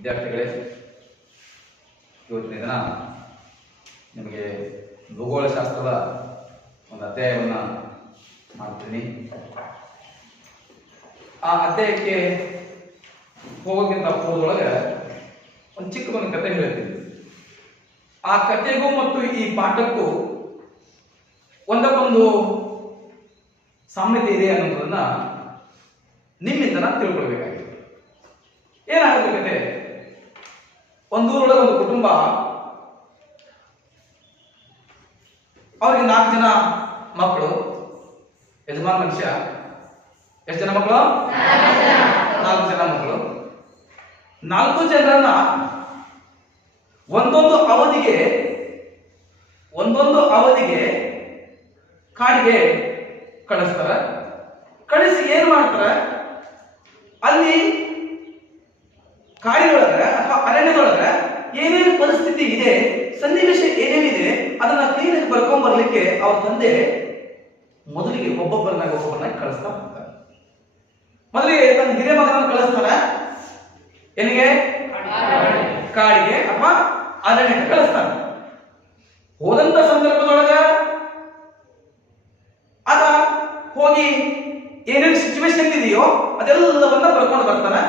ವಿದ್ಯಾರ್ಥಿಗಳೇ, ಇವತ್ತಿನ ದಿನ ನಿಮಗೆ ಭೂಗೋಳಶಾಸ್ತ್ರದ ಒಂದು ಅಧ್ಯಾಯವನ್ನು ಮಾಡ್ತೀನಿ. ಆ ಅಧ್ಯಾಯಕ್ಕೆ ಹೋಗೋಕ್ಕಿಂತ ಪೂರ್ವದೊಳಗೆ ಒಂದು ಚಿಕ್ಕದೊಂದು ಕತೆ ಹೇಳ್ತೀನಿ. ಆ ಕಥೆಗೂ ಮತ್ತು ಈ ಪಾಠಕ್ಕೂ ಒಂದಕ್ಕೊಂದು ಸಾಮ್ಯತೆ ಇದೆ ಅನ್ನೋದನ್ನ ನಿಮ್ಮಿಂದ ನಾನು ತಿಳ್ಕೊಳ್ಬೇಕಾಗಿದೆ. ಏನಾಗುತ್ತೆ ಕತೆ? ಒಂದೂರೊಳಗೆ ಒಂದು ಕುಟುಂಬ, ಅವ್ರಿಗೆ 4 ಜನ ಮಕ್ಕಳು. ಯಜಮಾನ ಮನುಷ್ಯ ಎಷ್ಟು ಜನ ಮಕ್ಕಳು? 4 ಜನ ಮಕ್ಕಳು. 4 ಜನರನ್ನ ಒಂದೊಂದು ಅವಧಿಗೆ ಕಾಡಿಗೆ ಕಳಿಸ್ತಾರೆ. ಕಳಿಸಿ ಏನ್ ಮಾಡ್ತಾರೆ, ಅಲ್ಲಿ ಕಾಡಿನೊಳಗೆ ಅಥವಾ ಅರಣ್ಯದೊಳಗೆ ಏನೇನು ಪರಿಸ್ಥಿತಿ ಇದೆ, ಸನ್ನಿವೇಶ ಏನೇನಿದೆ ಅದನ್ನ ಕ್ಲೀನಾಗಿ ಬರ್ಕೊಂಡ್ ಬರ್ಲಿಕ್ಕೆ ಅವ್ರ ತಂದೆ ಮೊದಲಿಗೆ ಒಬ್ಬೊಬ್ಬರನ್ನ ಕಳಿಸ್ತಾ ಹೋಗ್ತಾರೆ. ಮೊದಲಿಗೆ ತನ್ನ ಹಿರಿಯ ಮಗನನ್ನು ಕಳಿಸ್ತಾನೆ. ಎಲ್ಲಿಗೆ? ಕಾಡಿಗೆ ಅಥವಾ ಅರಣ್ಯಕ್ಕೆ ಕಳಿಸ್ತಾನೆ. ಹೋದಂತ ಸಂದರ್ಭದೊಳಗ ಆತ ಹೋಗಿ ಏನೇನು ಸಿಚುವೇಶನ್ ಇದೆಯೋ ಅದೆಲ್ಲವನ್ನ ಬರ್ಕೊಂಡು ಬರ್ತಾನೆ.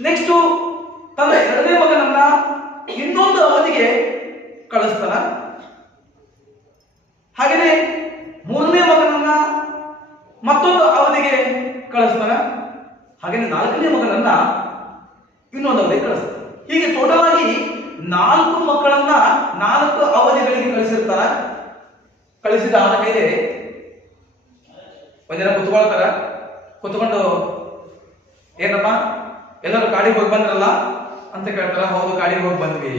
ನೆಕ್ಸ್ಟ್ ತನ್ನ 2ನೇ ಮಗನನ್ನ ಇನ್ನೊಂದು ಅವಧಿಗೆ ಕಳಿಸ್ತಾನ. ಹಾಗೆಯೇ 3ನೇ ಮಗನನ್ನ ಮತ್ತೊಂದು ಅವಧಿಗೆ ಕಳಿಸ್ತಾನ. ಹಾಗೆಯೇ 4ನೇ ಮಗನನ್ನ ಇನ್ನೊಂದು ಅವಧಿಗೆ ಕಳಿಸ್ತಾನೆ. ಹೀಗೆ ಟೋಟಲ್ ಆಗಿ 4 ಮಕ್ಕಳನ್ನ 4 ಅವಧಿಗಳಿಗೆ ಕಳಿಸಿರ್ತಾರ. ಕಳಿಸಿದಾದ ಮೇಲೆ ಒಂದಿನ ಕುತ್ಕೊಳ್ತಾರ. ಕುತ್ಕೊಂಡು ಏನಪ್ಪ ಎಲ್ಲರೂ ಕಾಡಿಗೆ ಹೋಗಿ ಬಂದ್ರಲ್ಲ ಅಂತ ಕೇಳ್ತಾರ. ಹೌದು, ಕಾಡಿಗೆ ಹೋಗಿ ಬಂದ್ವಿ.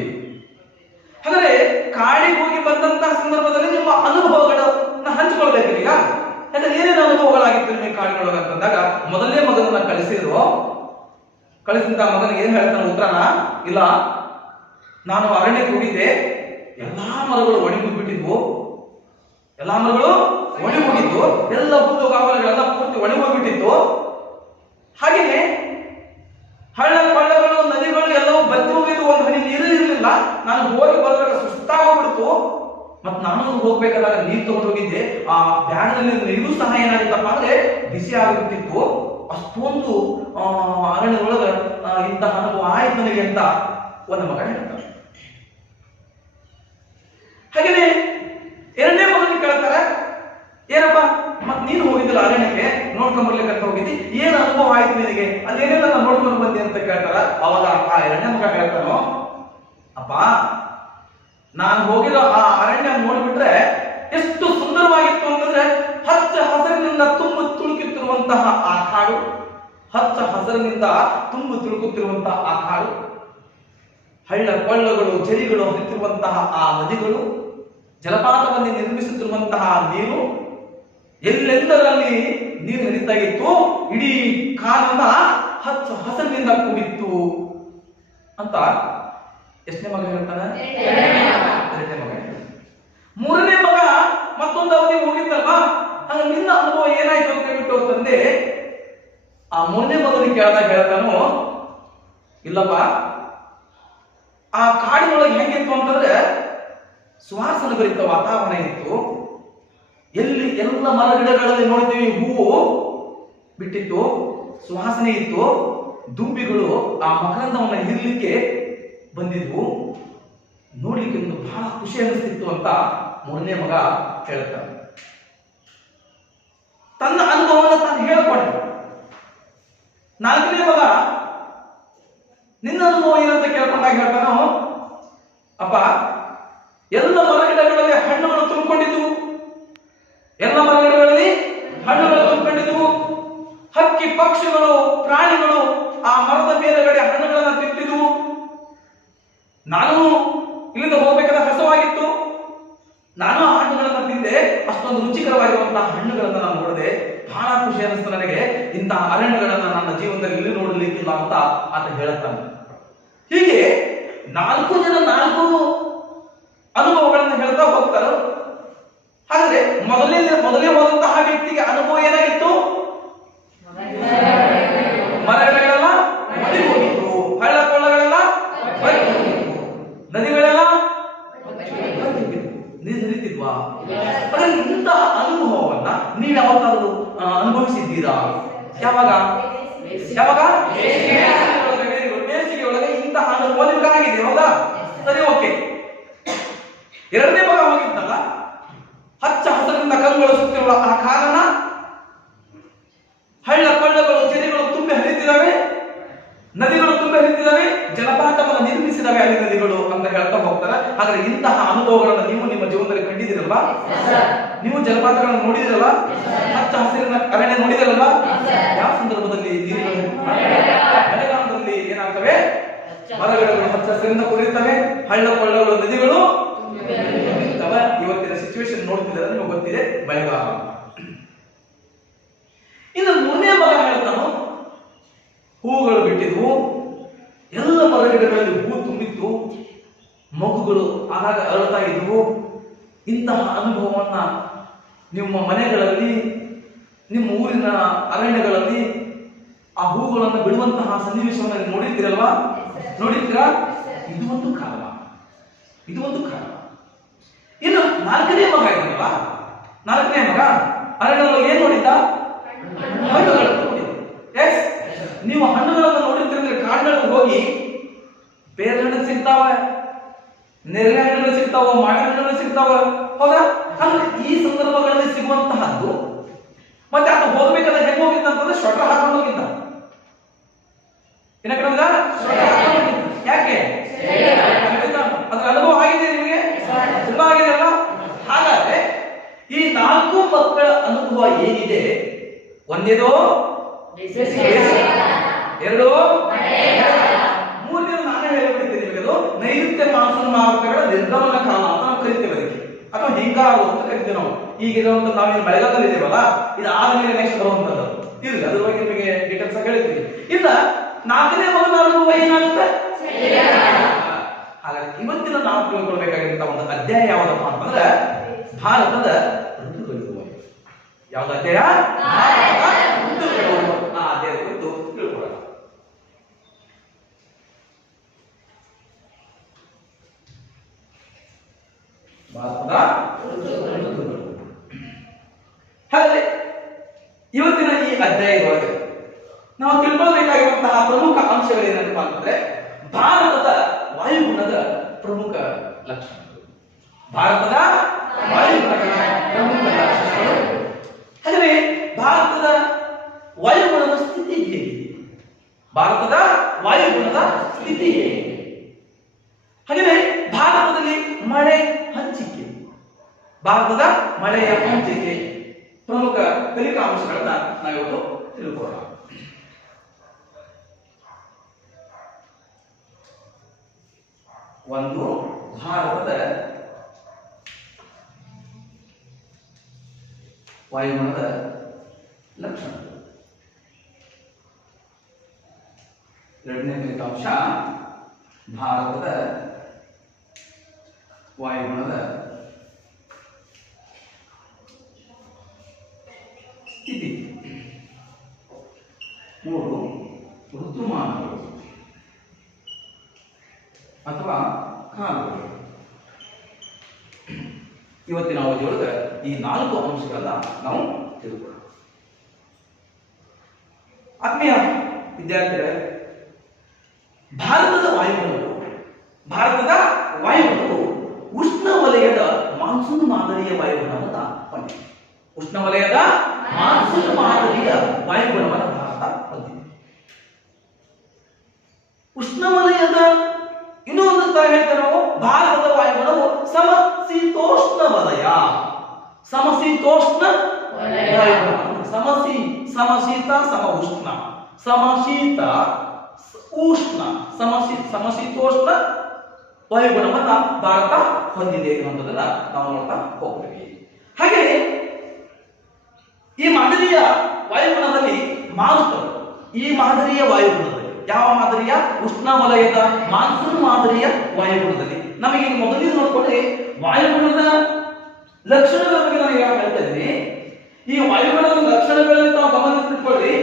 ಹಾಗಾದ್ರೆ ಕಾಡಿಗೆ ಹೋಗಿ ಬಂದಂತಹ ಸಂದರ್ಭದಲ್ಲಿ ನಿಮ್ಮ ಅನುಭವಗಳನ್ನ ಹಂಚಿಕೊಳ್ಬೇಕು. ಈಗ ಯಾಕಂದ್ರೆ ಏನೇನು ಅನುಭವಗಳಾಗಿತ್ತು ನಿಮಗೆ ಕಾಡಿನೊಳಗೆ ಅಂತಂದಾಗ, ಮೊದಲನೇ ಮಗನನ್ನ ಕಳಿಸಿದ ಮಗನಿಗೆ ಏನ್ ಹೇಳ್ತಾನೆ ಉತ್ತರನ? ಇಲ್ಲ, ನಾನು ಅರಣ್ಯಕ್ಕೆ ಹೋಗಿದ್ದೆ, ಎಲ್ಲಾ ಮರಗಳು ಒಣಗಿಬಿಟ್ಟಿದ್ವು. ಎಲ್ಲಾ ಮರಗಳು ಒಣಗೋಗಿದ್ದು, ಎಲ್ಲ ಹುಲ್ಲು ಗಾವಲುಗಳೆಲ್ಲ ಪೂರ್ತಿ ಒಣಗೋಗ್ಬಿಟ್ಟಿತ್ತು. ಹಾಗೆಯೇ ಹಳ್ಳ ಕೊಳ್ಳಗಳು ನದಿಗಳು ಎಲ್ಲವೂ ಬತ್ತಿ ಹೋಗಿದ್ದು, ಒಂದು ಹನಿ ನೀರು ಇರಲಿಲ್ಲ. ನಾನು ಹೋಗಿ ಬರುವಾಗ ಸುಸ್ತಾಗೋಗ್ಬಿಡ್ತು. ಮತ್ ನಾನು ಹೋಗ್ಬೇಕಾದಾಗ ನೀರು ತಗೊಂಡು ಹೋಗಿದ್ದೆ. ಆ ಬ್ಯಾಗದಲ್ಲಿ ನೀರು ಸಹ ಏನಾಗಿತ್ತಪ್ಪ ಅಂದ್ರೆ ಬಿಸಿ ಆಗಿಬಿಟ್ಟಿತ್ತು. ಅಷ್ಟೊಂದು ಅರಣ್ಯದೊಳಗ ಇಂತಹ ಅನುಭವ ಆಯ್ತು ನನಗೆ ಅಂತ ಒಂದು ಮಗ ಹೇಳ್ತಾರೆ. ಹಾಗೇನೆ 2ನೇ ಮಗನಿಗೆ ಕೇಳ್ತಾರೆ, ಏನಪ್ಪ ಮತ್ ನೀನು ಹೋಗಿದ್ದಿಲ್ಲ ಅರಣ್ಯಕ್ಕೆ, ನೋಡ್ಕೊಂಡ್ಬರ್ಲಿಕ್ಕಂತ ಹೋಗಿದ್ದಿ, ಏನ್ ಅನುಭವ ಆಯ್ತು ನಿನಗೆ, ಅದೇನೆಲ್ಲ ನಾನು ನೋಡ್ಕೊಂಡು ಬಂದಿ ಅಂತ ಕೇಳ್ತಾರ. ಅವಾಗ ಆ 2ನೇ ಮಗ ಹೇಳ್ತಾನೋ, ಅಪ್ಪ ನಾನು ಹೋಗಿರೋ ಆ ಅರಣ್ಯ ನೋಡ್ಬಿಟ್ರೆ ಎಷ್ಟು ಸುಂದರವಾಗಿತ್ತು ಅಂತಂದ್ರೆ, ಹಚ್ಚ ಹಸಿರಿನಿಂದ ತುಂಬು ತುಳುಕುತ್ತಿರುವಂತಹ ಆ ಕಾಡು, ಹಚ್ಚ ಹಸಿರಿನಿಂದ ತುಂಬು ತುಳುಕುತ್ತಿರುವಂತಹ ಆ ಕಾಡು, ಹಳ್ಳ ಕೊಳ್ಳಗಳು ಜರಿಗಳು ಹರಿತಿರುವಂತಹ ಆ ನದಿಗಳು, ಜಲಪಾತವನ್ನು ನಿರ್ಮಿಸುತ್ತಿರುವಂತಹ ನೀರು, ಎಲ್ಲೆಂದರಲ್ಲಿ ನೀರು ಹರಿತಾ ಇತ್ತು, ಇಡೀ ಕಾಡನ್ನ ಹಚ್ಚ ಹಸಿರಿನಿಂದ ಕೂಡಿತ್ತು ಅಂತ ಎಷ್ಟನೇ ಮಗ ಹೇಳ್ತಾನೆ? 2ನೇ ಮಗ. 3ನೇ ಮಗ ಮತ್ತೊಂದು ಅವಧಿ ಹೋಗಿದ್ದಲ್ವಾ, ಹಂಗ ನಿನ್ನ ಅನುಭವ ಏನಾಯ್ತು ಅಂತ ಹೇಳ್ಬಿಟ್ಟು ತಂದೆ ಆ 3ನೇ ಮಗನಿಗೆ ಕೇಳಿದಾಗ ಹೇಳ್ತಾನು, ಇಲ್ಲಪ್ಪ ಆ ಕಾಡಿನೊಳಗೆ ಹೆಂಗಿತ್ತು ಅಂತಂದ್ರೆ ಸುವಾಸನೆ ಭರಿತ ವಾತಾವರಣ ಇತ್ತು. ಎಲ್ಲಿ ಎಲ್ಲ ಮರಗಿಡಗಳಲ್ಲಿ ನೋಡ್ತೀವಿ ಹೂವು ಬಿಟ್ಟಿತ್ತು, ಸುವಾಸನೆ ಇತ್ತು, ದುಂಬಿಗಳು ಆ ಮಕರಂದವನ್ನ ಹಿರ್ಲಿಕ್ಕೆ ಬಂದಿದ್ವು, ನೋಡ್ಲಿಕ್ಕೆ ಒಂದು ಬಹಳ ಖುಷಿ ಅನಿಸ್ತಿತ್ತು ಅಂತ 3ನೇ ಮಗ ಹೇಳ್ತಾನೆ. ತನ್ನ ಅನುಭವವನ್ನು ತಾನು ಹೇಳಿಕೊಂಡ. 4ನೇ ಮಗ ನಿನ್ನ ಅನುಭವ ಏನಂತ ಕೇಳ್ಕೊಂಡಾಗ ಹೇಳ್ತಾನೋ, ಅಪ್ಪ ಎಲ್ಲ ಮರಗಿಡಗಳಲ್ಲಿ ಹಣ್ಣುಗಳು ತುಂಬಿಕೊಂಡಿದ್ವು, ಎಲ್ಲ ಮರಗಿಡಗಳಲ್ಲಿ ಹಣ್ಣುಗಳು ತುಂಬಿಕೊಂಡಿದ್ವು, ಹಕ್ಕಿ ಪಕ್ಷಿಗಳು ಪ್ರಾಣಿಗಳು ಆ ಮರದ ಮೇಲೆಗಡೆ ಹಣ್ಣುಗಳನ್ನ ತಿಂತಿದ್ವು. ನಾನು ಇಲ್ಲಿಂದ ಹೋಗ್ಬೇಕಾದ ಹಸವಾಗಿತ್ತು, ನಾನು ಆ ಹಣ್ಣುಗಳನ್ನ ತಿಂದೆ, ಅಷ್ಟೊಂದು ರುಚಿಕರವಾಗಿರುವಂತಹ ಹಣ್ಣುಗಳನ್ನ ನಾನು ನೋಡಿದೆ, ಬಹಳ ಖುಷಿ ಅನಿಸ್ತು ನನಗೆ. ಇಂತಹ ಅರಣ್ಯಗಳನ್ನ ನನ್ನ ಜೀವನದಲ್ಲಿ ಇಲ್ಲಿ ನೋಡಲಿಕ್ಕಿಲ್ಲ ಅಂತ ಆತ ಹೇಳುತ್ತಾನೆ. ಹೀಗೆ 4 ಜನ 4 ಅನುಭವಗಳನ್ನು ಹೇಳ್ತಾ ಹೋಗ್ತಾರೆ. ಹಾಗಾದ್ರೆ ಮೊದಲೇ ಹೋದಂತಹ ವ್ಯಕ್ತಿಗೆ ಅನುಭವ ಏನಾಗಿತ್ತು? ಮರಗಳೆಲ್ಲ ಒಣಗಿ ಹೋಗಿತ್ತು, ನೋಡಿದ್ದೀರಾ? ಯಾವಾಗ ಯಾವಾಗ? ಬೇಸಿಗೆ ಒಳಗೆ ಇಂತಹ ಅನುಭವ ನಿಮಗಾಗಿದೆ, ಹೌದಾ? ಸರಿ, ಓಕೆ. ಎರಡನೇ ಭಾಗ ಹೋಗಿದ್ದಲ್ಲ, ಹಚ್ಚ ಹಸರಿಂದ ಕಂಗೊಳಿಸುತ್ತಿರುವ ಆ ಕಾರಣ, ಹಳ್ಳ ಕೊಳ್ಳಗಳು ಕೆರೆಗಳು ತುಂಬಿ ಹರಿಯುತ್ತಿದ್ದಾವೆ, ನದಿಗಳು ತುಂಬಿ ಹರಿಯುತ್ತಿದ್ದಾವೆ, ಜಲಪಾತವನ್ನು ನಿರ್ಮಿಸಿದಾವೆ ಅಲ್ಲಿ ನದಿಗಳು ಅಂತ ಹೇಳ್ತಾ ಹೋಗ್ತಾರೆ. ಹಾಗಾದ್ರೆ ಇಂತಹ ಅನುಭವಗಳನ್ನು ನೀವು ನಿಮ್ಮ ಜೀವನದಲ್ಲಿ ಕಂಡಿದ್ದೀರಲ್ವಾ? ನೀವು ಜಲಪಾತಗಳನ್ನು ನೋಡಿದಿರಲ್ಲ, ಹಚ್ಚ ಹಸಿರಿನ ಅರಣ್ಯ ನೋಡಿದಿರಲ್ವಾ? ಯಾವ ಸಂದರ್ಭದಲ್ಲಿ? ಮಳೆಗಾಲದಲ್ಲಿ ಏನಾಗ್ತವೆ? ಮರಗಿಡಗಳು ಹಚ್ಚ ಹಸಿರಿಂದ ಕೂಡಿರ್ತವೆ, ಹಳ್ಳ ಕೊಳ್ಳಗಳು ನದಿಗಳು ಇವತ್ತಿನ ಸಿಚುವೇಶನ್ ನೋಡ್ತಿದ್ದಾರೆ, ನಿಮಗೆ ಗೊತ್ತಿದೆ, ಮಳೆಗಾಲ. ಇನ್ನು ಮೂರನೇ ಭಾಗ ಹೇಳ್ತಾನು, ಹೂಗಳು ಬಿಟ್ಟಿದ್ವು, ಎಲ್ಲ ಮರಗಿಡಗಳಲ್ಲಿ ಹೂ ತುಂಬಿತ್ತು, ಮಗುಗಳು ಆಗಾಗ ಅರಳ್ತಾ ಇದ್ವು. ಇಂತಹ ಅನುಭವವನ್ನ ನಿಮ್ಮ ಮನೆಗಳಲ್ಲಿ, ನಿಮ್ಮ ಊರಿನ ಅರಣ್ಯಗಳಲ್ಲಿ ಆ ಹೂಗಳನ್ನು ಬಿಡುವಂತಹ ಸನ್ನಿವೇಶವನ್ನು ನೋಡಿರ್ತೀರಲ್ವಾ? ನೋಡಿರ್ತೀರಾ? ಇದು ಒಂದು ಕಾಲ, ಇದು ಒಂದು ಕಾಲ. ಇನ್ನು ನಾಲ್ಕನೇ ಮಗ ಇದಲ್ವಾ, ನಾಲ್ಕನೇ ಮಗ ಅರಣ್ಯದಲ್ಲಿ ಏನ್ ನೋಡಿದ್ದ? ಹಣ್ಣುಗಳನ್ನು ನೋಡಿದ. ಎಸ್, ನೀವು ಹಣ್ಣುಗಳನ್ನು ನೋಡಿದ್ರೆ ಕಾಡುಗಳಿಗೆ ಹೋಗಿ ಬೇರೆ ಹಣ್ಣು ಸಿಗ್ತಾವ, ನೇರಳೆ ಹಣ್ಣುಗಳು ಸಿಗ್ತಾವ, ಮಾವಿನ ಹಣ್ಣುಗಳು ಸಿಗ್ತಾವ, ಹೌದಾ? ಅಂದ್ರೆ ಈ ಸಂದರ್ಭಗಳಲ್ಲಿ ಸಿಗುವಂತಹದ್ದು. ಮತ್ತೆ ಅದು ಹೋಗ್ಬೇಕಾದ್ರೆ ಹೆಂಗ್ ಹೋಗಿದ್ದ ಅಂತಂದ್ರೆ ಸ್ವೆಟರ್ ಹಾಕೊಂಡು ಹೋಗಿದ್ದ. ಏನ ಕಡೆ ಯಾಕೆ? ಅದ್ರ ಅನುಭವ ಆಗಿದೆ ನಿಮಗೆ, ತುಂಬಾ ಆಗಿದೆ ಅಲ್ಲ? ಹಾಗಾದ್ರೆ ಈ ನಾಲ್ಕು ಮಕ್ಕಳ ಅನುಭವ ಏನಿದೆ, ಒಂದೇದು ಎರಡು, ಮೂರನೇದು ನಾನೇ ಹೇಳಿಬಿಡ್ತೀನಿ ನಿಮಗೆ. ಅದು ನೈಋತ್ಯ ಮಾನ್ಸೂನ್ ಮಾರುತಗಳ ನಿರ್ಗಮನ ಕಾಲ ಅಂತ ನಾವು ಕರಿತೇವೆ ಅದಕ್ಕೆ, ಅಥವಾ ಹಿಂಗಾರು ಅಂತ ಕರಿತೇವೆ ನಾವು. ಈಗ ಇರುವಂತ ನಾವೇನು ಮಳೆಗಾಲದಲ್ಲಿ ಇದ್ದೇವಲ್ಲ, ಇದು ಆದ್ಮೇಲೆ ನೆಕ್ಸ್ಟ್ ಬರುವಂತದ್ದು ಇರಲಿ, ಅದ್ರ ಬಗ್ಗೆ ನಿಮಗೆ ಡೀಟೇಲ್ಸ್ ಆಗಿ ಹೇಳ್ತೀನಿ. ಇಲ್ಲ, ನಾಲ್ಕನೇ ಮಗನ ಅನುಭವ ಏನಾಗುತ್ತೆ? ಹಾಗಾಗಿ ಇವತ್ತಿನ ನಾವು ತಿಳ್ಕೊಳ್ಬೇಕಾಗಿರುವಂತಹ ಒಂದು ಅಧ್ಯಾಯ ಯಾವುದಪ್ಪ ಅಂತಂದ್ರೆ ಭಾರತದ ಋತುಗಳು. ಯಾವ್ದು ಅಧ್ಯಾಯ? ಋತುಗಳು. ಆ ಅಧ್ಯಾಯದ ಕುರಿತು ತಿಳ್ಕೊಳ್ಳೋಣ. ಭಾರತದ ಋತುಗಳು. ಹಾಗಾದ್ರೆ ಇವತ್ತಿನ ಈ ಅಧ್ಯಾಯದೊಳಗೆ ನಾವು ತಿಳ್ಕೊಳ್ಬೇಕಾಗಿರುವಂತಹ ಪ್ರಮುಖ ಅಂಶಗಳೇನಪ್ಪ ಅಂತಂದ್ರೆ ಭಾರತದ ವಾಯುಗುಣದ ಪ್ರಮುಖ ಲಕ್ಷಣಗಳು. ಭಾರತದ ವಾಯುಗುಣದ ಪ್ರಮುಖ ಲಕ್ಷಣಗಳು. ಹಾಗಾದ್ರೆ ಭಾರತದ ವಾಯುಗುಣದ ಸ್ಥಿತಿ ಹೇಗೆ? ಭಾರತದ ವಾಯುಗುಣದ ಸ್ಥಿತಿ ಹೇಗೆ? ಹಾಗೆಯೇ ಭಾರತದಲ್ಲಿ ಮಳೆ ಹಂಚಿಕೆ, ಭಾರತದ ಮಳೆಯ ಹಂಚಿಕೆ ಪ್ರಮುಖ ಫಲಿತಾಂಶಗಳನ್ನ ನಾವಿವತ್ತು ತಿಳ್ಕೊಳ್ಳೋಣ. ಒಂದು, ಭಾರತದ ವಾಯುಗುಣದ ಲಕ್ಷಣಗಳು. ಎರಡನೇ ಫಲಿತಾಂಶ ಭಾರತದ ವಾಯುಗುಣದ ಸ್ಥಿತಿ. ಮೂರು, ಋತುಮಾನಗಳು ಅಥವಾ ಕಾಲಗಳು. ಇವತ್ತಿನ ಅವಧಿಯೊಳಗೆ ಈ ನಾಲ್ಕು ಅಂಶಗಳನ್ನ ನಾವು ತಿಳ್ಕೊಳ್ಳೋಣ. ಆತ್ಮೀಯ ವಿದ್ಯಾರ್ಥಿಗಳೇ, ಭಾರತದ ವಾಯುಗುಣವು ಉಷ್ಣವಲಯದ ಮಾನ್ಸೂನ್ ಮಾದರಿಯ ವಾಯುಗುಣವನ್ನು ಹೊಂದಿದೆ. ಉಷ್ಣವಲಯದ ಮಾನ್ಸೂನ್ ಮಾದರಿಯ ವಾಯುಗುಣವನ್ನು ಭಾರತ ಹೊಂದಿದೆ. ಉಷ್ಣವಲಯದ ಇನ್ನೊಂದು ತರ ಹೇಳ್ತೇವೆ ನಾವು, ಭಾರತದ ವಾಯುಗುಣವು ಸಮಶೀತೋಷ್ಣ ವಲಯ. ಸಮಶೀತೋಷ್ಣ ವಾಯುಗುಣ. ಸಮಶೀತ ಸಮ ಉಷ್ಣ, ಸಮಶೀತ ಉಷ್ಣ, ಸಮಶೀತೋಷ್ಣ ವಾಯುಗುಣವನ್ನ ಭಾರತ ಹೊಂದಿದೆ ಎನ್ನುವಂಥದ್ದನ್ನ ನಾವು ನೋಡ್ತಾ ಹೋಗ್ತೇವೆ. ಹಾಗೆ ಈ ಮಾದರಿಯ ವಾಯುಗುಣದಲ್ಲಿ ಮಾರುತಗಳು, ಈ ಮಾದರಿಯ ವಾಯುಗುಣದಲ್ಲಿ ಯಾವ ಮಾದರಿಯ? ಉಷ್ಣವಲಯದ ಮಾನ್ಸೂನ್ ಮಾದರಿಯ ವಾಯುಗುಣದಲ್ಲಿ ನಮಗೆ ಮೊದಲಿಗೆ ನೋಡ್ಕೊಂಡ್ರೆ ವಾಯುಗುಣದ ಲಕ್ಷಣಗಳ ಬಗ್ಗೆ ನಾನು ಯಾವ ಹೇಳ್ತಾ ಇದ್ದೀನಿ. ಈ ವಾಯುಗುಣದ ಲಕ್ಷಣಗಳಲ್ಲಿ ತಾವು ಗಮನಿಸಿಟ್ಕೊಳ್ಳಿ.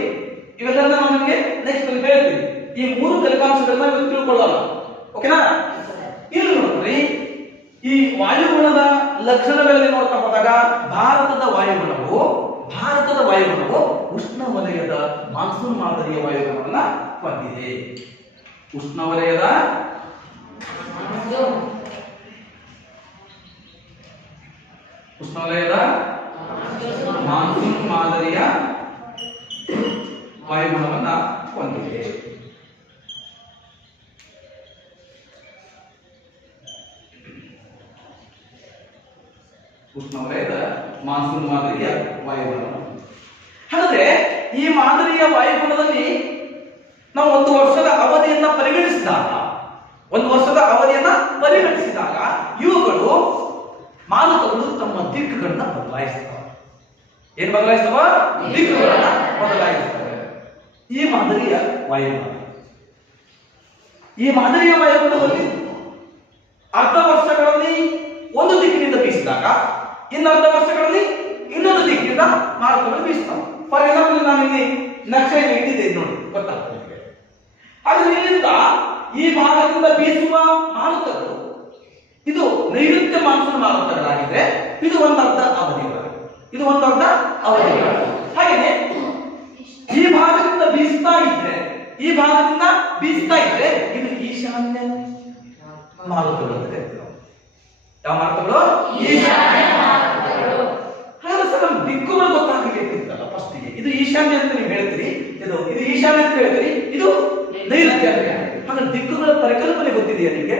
ಇವೆಲ್ಲ ನಾನು ನಿಮಗೆ ನೆಕ್ಸ್ಟ್ ಹೇಳ್ತೀನಿ. ಈ ಮೂರು ಫಲಿತಾಂಶಗಳನ್ನ ಇವತ್ತು ತಿಳ್ಕೊಳ್ಳೋಣ, ಓಕೆನಾ? ಇಲ್ಲಿ ನೋಡ್ರಿ, ಈ ವಾಯುಗುಣದ ಲಕ್ಷಣಗಳಲ್ಲಿ ನೋಡ್ತಾ ಹೋದಾಗ ಭಾರತದ ಭಾರತದ ವಾಯುಗುಣವು ಉಷ್ಣವಲಯದ ಮಾನ್ಸೂನ್ ಮಾದರಿಯ ವಾಯುಗುಣವನ್ನ ಹೊಂದಿದೆ. ಉಷ್ಣವಲಯದ ಮಾನ್ಸೂನ್ ಮಾದರಿಯ ವಾಯುಗುಣವನ್ನ ಹೊಂದಿದೆ. ಉಷ್ಣವಲಯದ ಮಾನ್ಸೂನ್ ಮಾದರಿಯ ವಾಯುಗುಣ. ಹಾಗಾದ್ರೆ ಈ ಮಾದರಿಯ ವಾಯುಗುಣದಲ್ಲಿ ನಾವು ಒಂದು ವರ್ಷದ ಅವಧಿಯನ್ನ ಪರಿಗಣಿಸಿದಾಗ ಇವುಗಳು ಮಾರುತಗಳು ತಮ್ಮ ದಿಕ್ಕುಗಳನ್ನ ಬದಲಾಯಿಸ್ತವೆ. ಏನ್ ಬದಲಾಯಿಸ್ತವ? ದಿಕ್ಕುಗಳನ್ನ ಬದಲಾಯಿಸ್ತವೆ. ಈ ಮಾದರಿಯ ವಾಯುಗುಣದಲ್ಲಿ ಅರ್ಧ ವರ್ಷಗಳಲ್ಲಿ ಒಂದು ದಿಕ್ಕಿನಿಂದ ಬೀಸಿದಾಗ ಇನ್ನರ್ಧ ವರ್ಷಗಳಲ್ಲಿ ಇನ್ನೊಂದು ದಿಕ್ಕಿನಿಂದ ಮಾರುತಗಳು ಬೀಸ್ತವೆ. ಫಾರ್ ಎಕ್ಸಾಂಪಲ್ ನಾನು ಇಲ್ಲಿ ನಕ್ಷೆಯನ್ನು ಇಟ್ಟಿದ್ದೇನೆ ನೋಡಿ, ಗೊತ್ತಾಗ್ತದೆ ನಿಮಗೆ. ಹಾಗಾದ್ರೆ ಇಲ್ಲಿಂದ ಈ ಭಾಗದಿಂದ ಬೀಸುವ ಮಾರುತಗಳು ಇದು ನೈಋತ್ಯ ಮಾನ್ಸೂನ್ ಮಾರುತಗಳಾಗಿದ್ರೆ ಇದು ಒಂದರ್ಧ ಅವಧಿಗಳು. ಹಾಗೆಯೇ ಈ ಭಾಗದಿಂದ ಬೀಸ್ತಾ ಇದ್ರೆ ಇದು ಈಶಾನ್ಯ ಮಾರುತಗಳು ಅಂತ ಕರೀತೀವಿ. ಯಾವ ಮಾರುತಗಳು? ಈಶಾನ್ಯ ಮಾರುತಗಳು. ಹಾಗಾದ್ರೆ ಸರ್ ನಮ್ಗೆ ದಿಕ್ಕುಗಳು ಗೊತ್ತಾಗಬೇಕಿತ್ತಲ್ಲ ಫಸ್ಟಿಗೆ. ಇದು ಈಶಾನ್ಯ ಅಂತ ನೀವು ಹೇಳ್ತೀರಿ, ಇದು ಈಶಾನ್ಯ ಅಂತ ಹೇಳ್ತೀರಿ, ಇದು ನೈಋತ್ಯ ಅಂತ ಹೇಳ್ತೀರಿ. ಹಾಗಾದ್ರೆ ದಿಕ್ಕುಗಳ ಪರಿಕಲ್ಪನೆ ಗೊತ್ತಿದೆಯಾ ನಿಮಗೆ?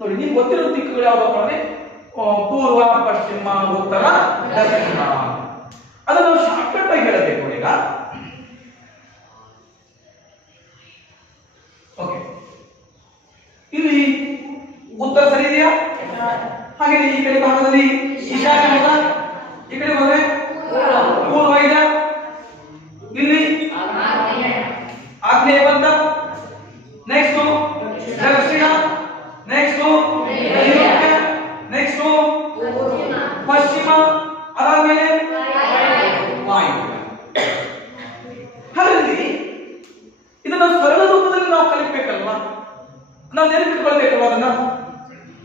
ನೋಡಿ, ನಿಮ್ಗೆ ಗೊತ್ತಿರೋ ದಿಕ್ಕುಗಳು ಯಾವ್ದಪ್ಪ ಅಂದ್ರೆ ಪೂರ್ವ, ಪಶ್ಚಿಮ, ಉತ್ತರ, ದಕ್ಷಿಣ. ಅದನ್ನ ನಾವು ಶಾರ್ಟ್ಕಟ್ ಆಗಿ ಹೇಳಬೇಕು ಈಗ. ಓಕೆ, ಇಲ್ಲಿ ಉತ್ತರ ಸರಿ ಇದೆಯಾ? ಹಾಗೆ ಈ ಕಡೆ ಭಾಗದಲ್ಲಿ ಈಶಾನ್ಯ ಹೌದಾ? ಈ ಕಡೆ ಹೋದ್ರೆ ಪೂರ್ವ ಇದೆ, ಇಲ್ಲಿ ಆಗ್ನೇಯ ಬಂತ, ನೆಕ್ಸ್ಟ್ ದಕ್ಷಿಣ, ನೆಕ್ಸ್ಟ್ ನೈಋತ್ಯ, ನೆಕ್ಸ್ಟ್ ಪಶ್ಚಿಮ, ಅದಾದ್ಮೇಲೆ ವಾಯುವ್ಯ. ಹಾಗಾಗಿ ಇದನ್ನ ಸರಳ ರೂಪದಲ್ಲಿ ನಾವು ಕಲಿಬೇಕಲ್ವಾ, ನಾವು ನೆನಪಿಟ್ಕೊಳ್ಬೇಕಲ್ವಾ? ಅದನ್ನ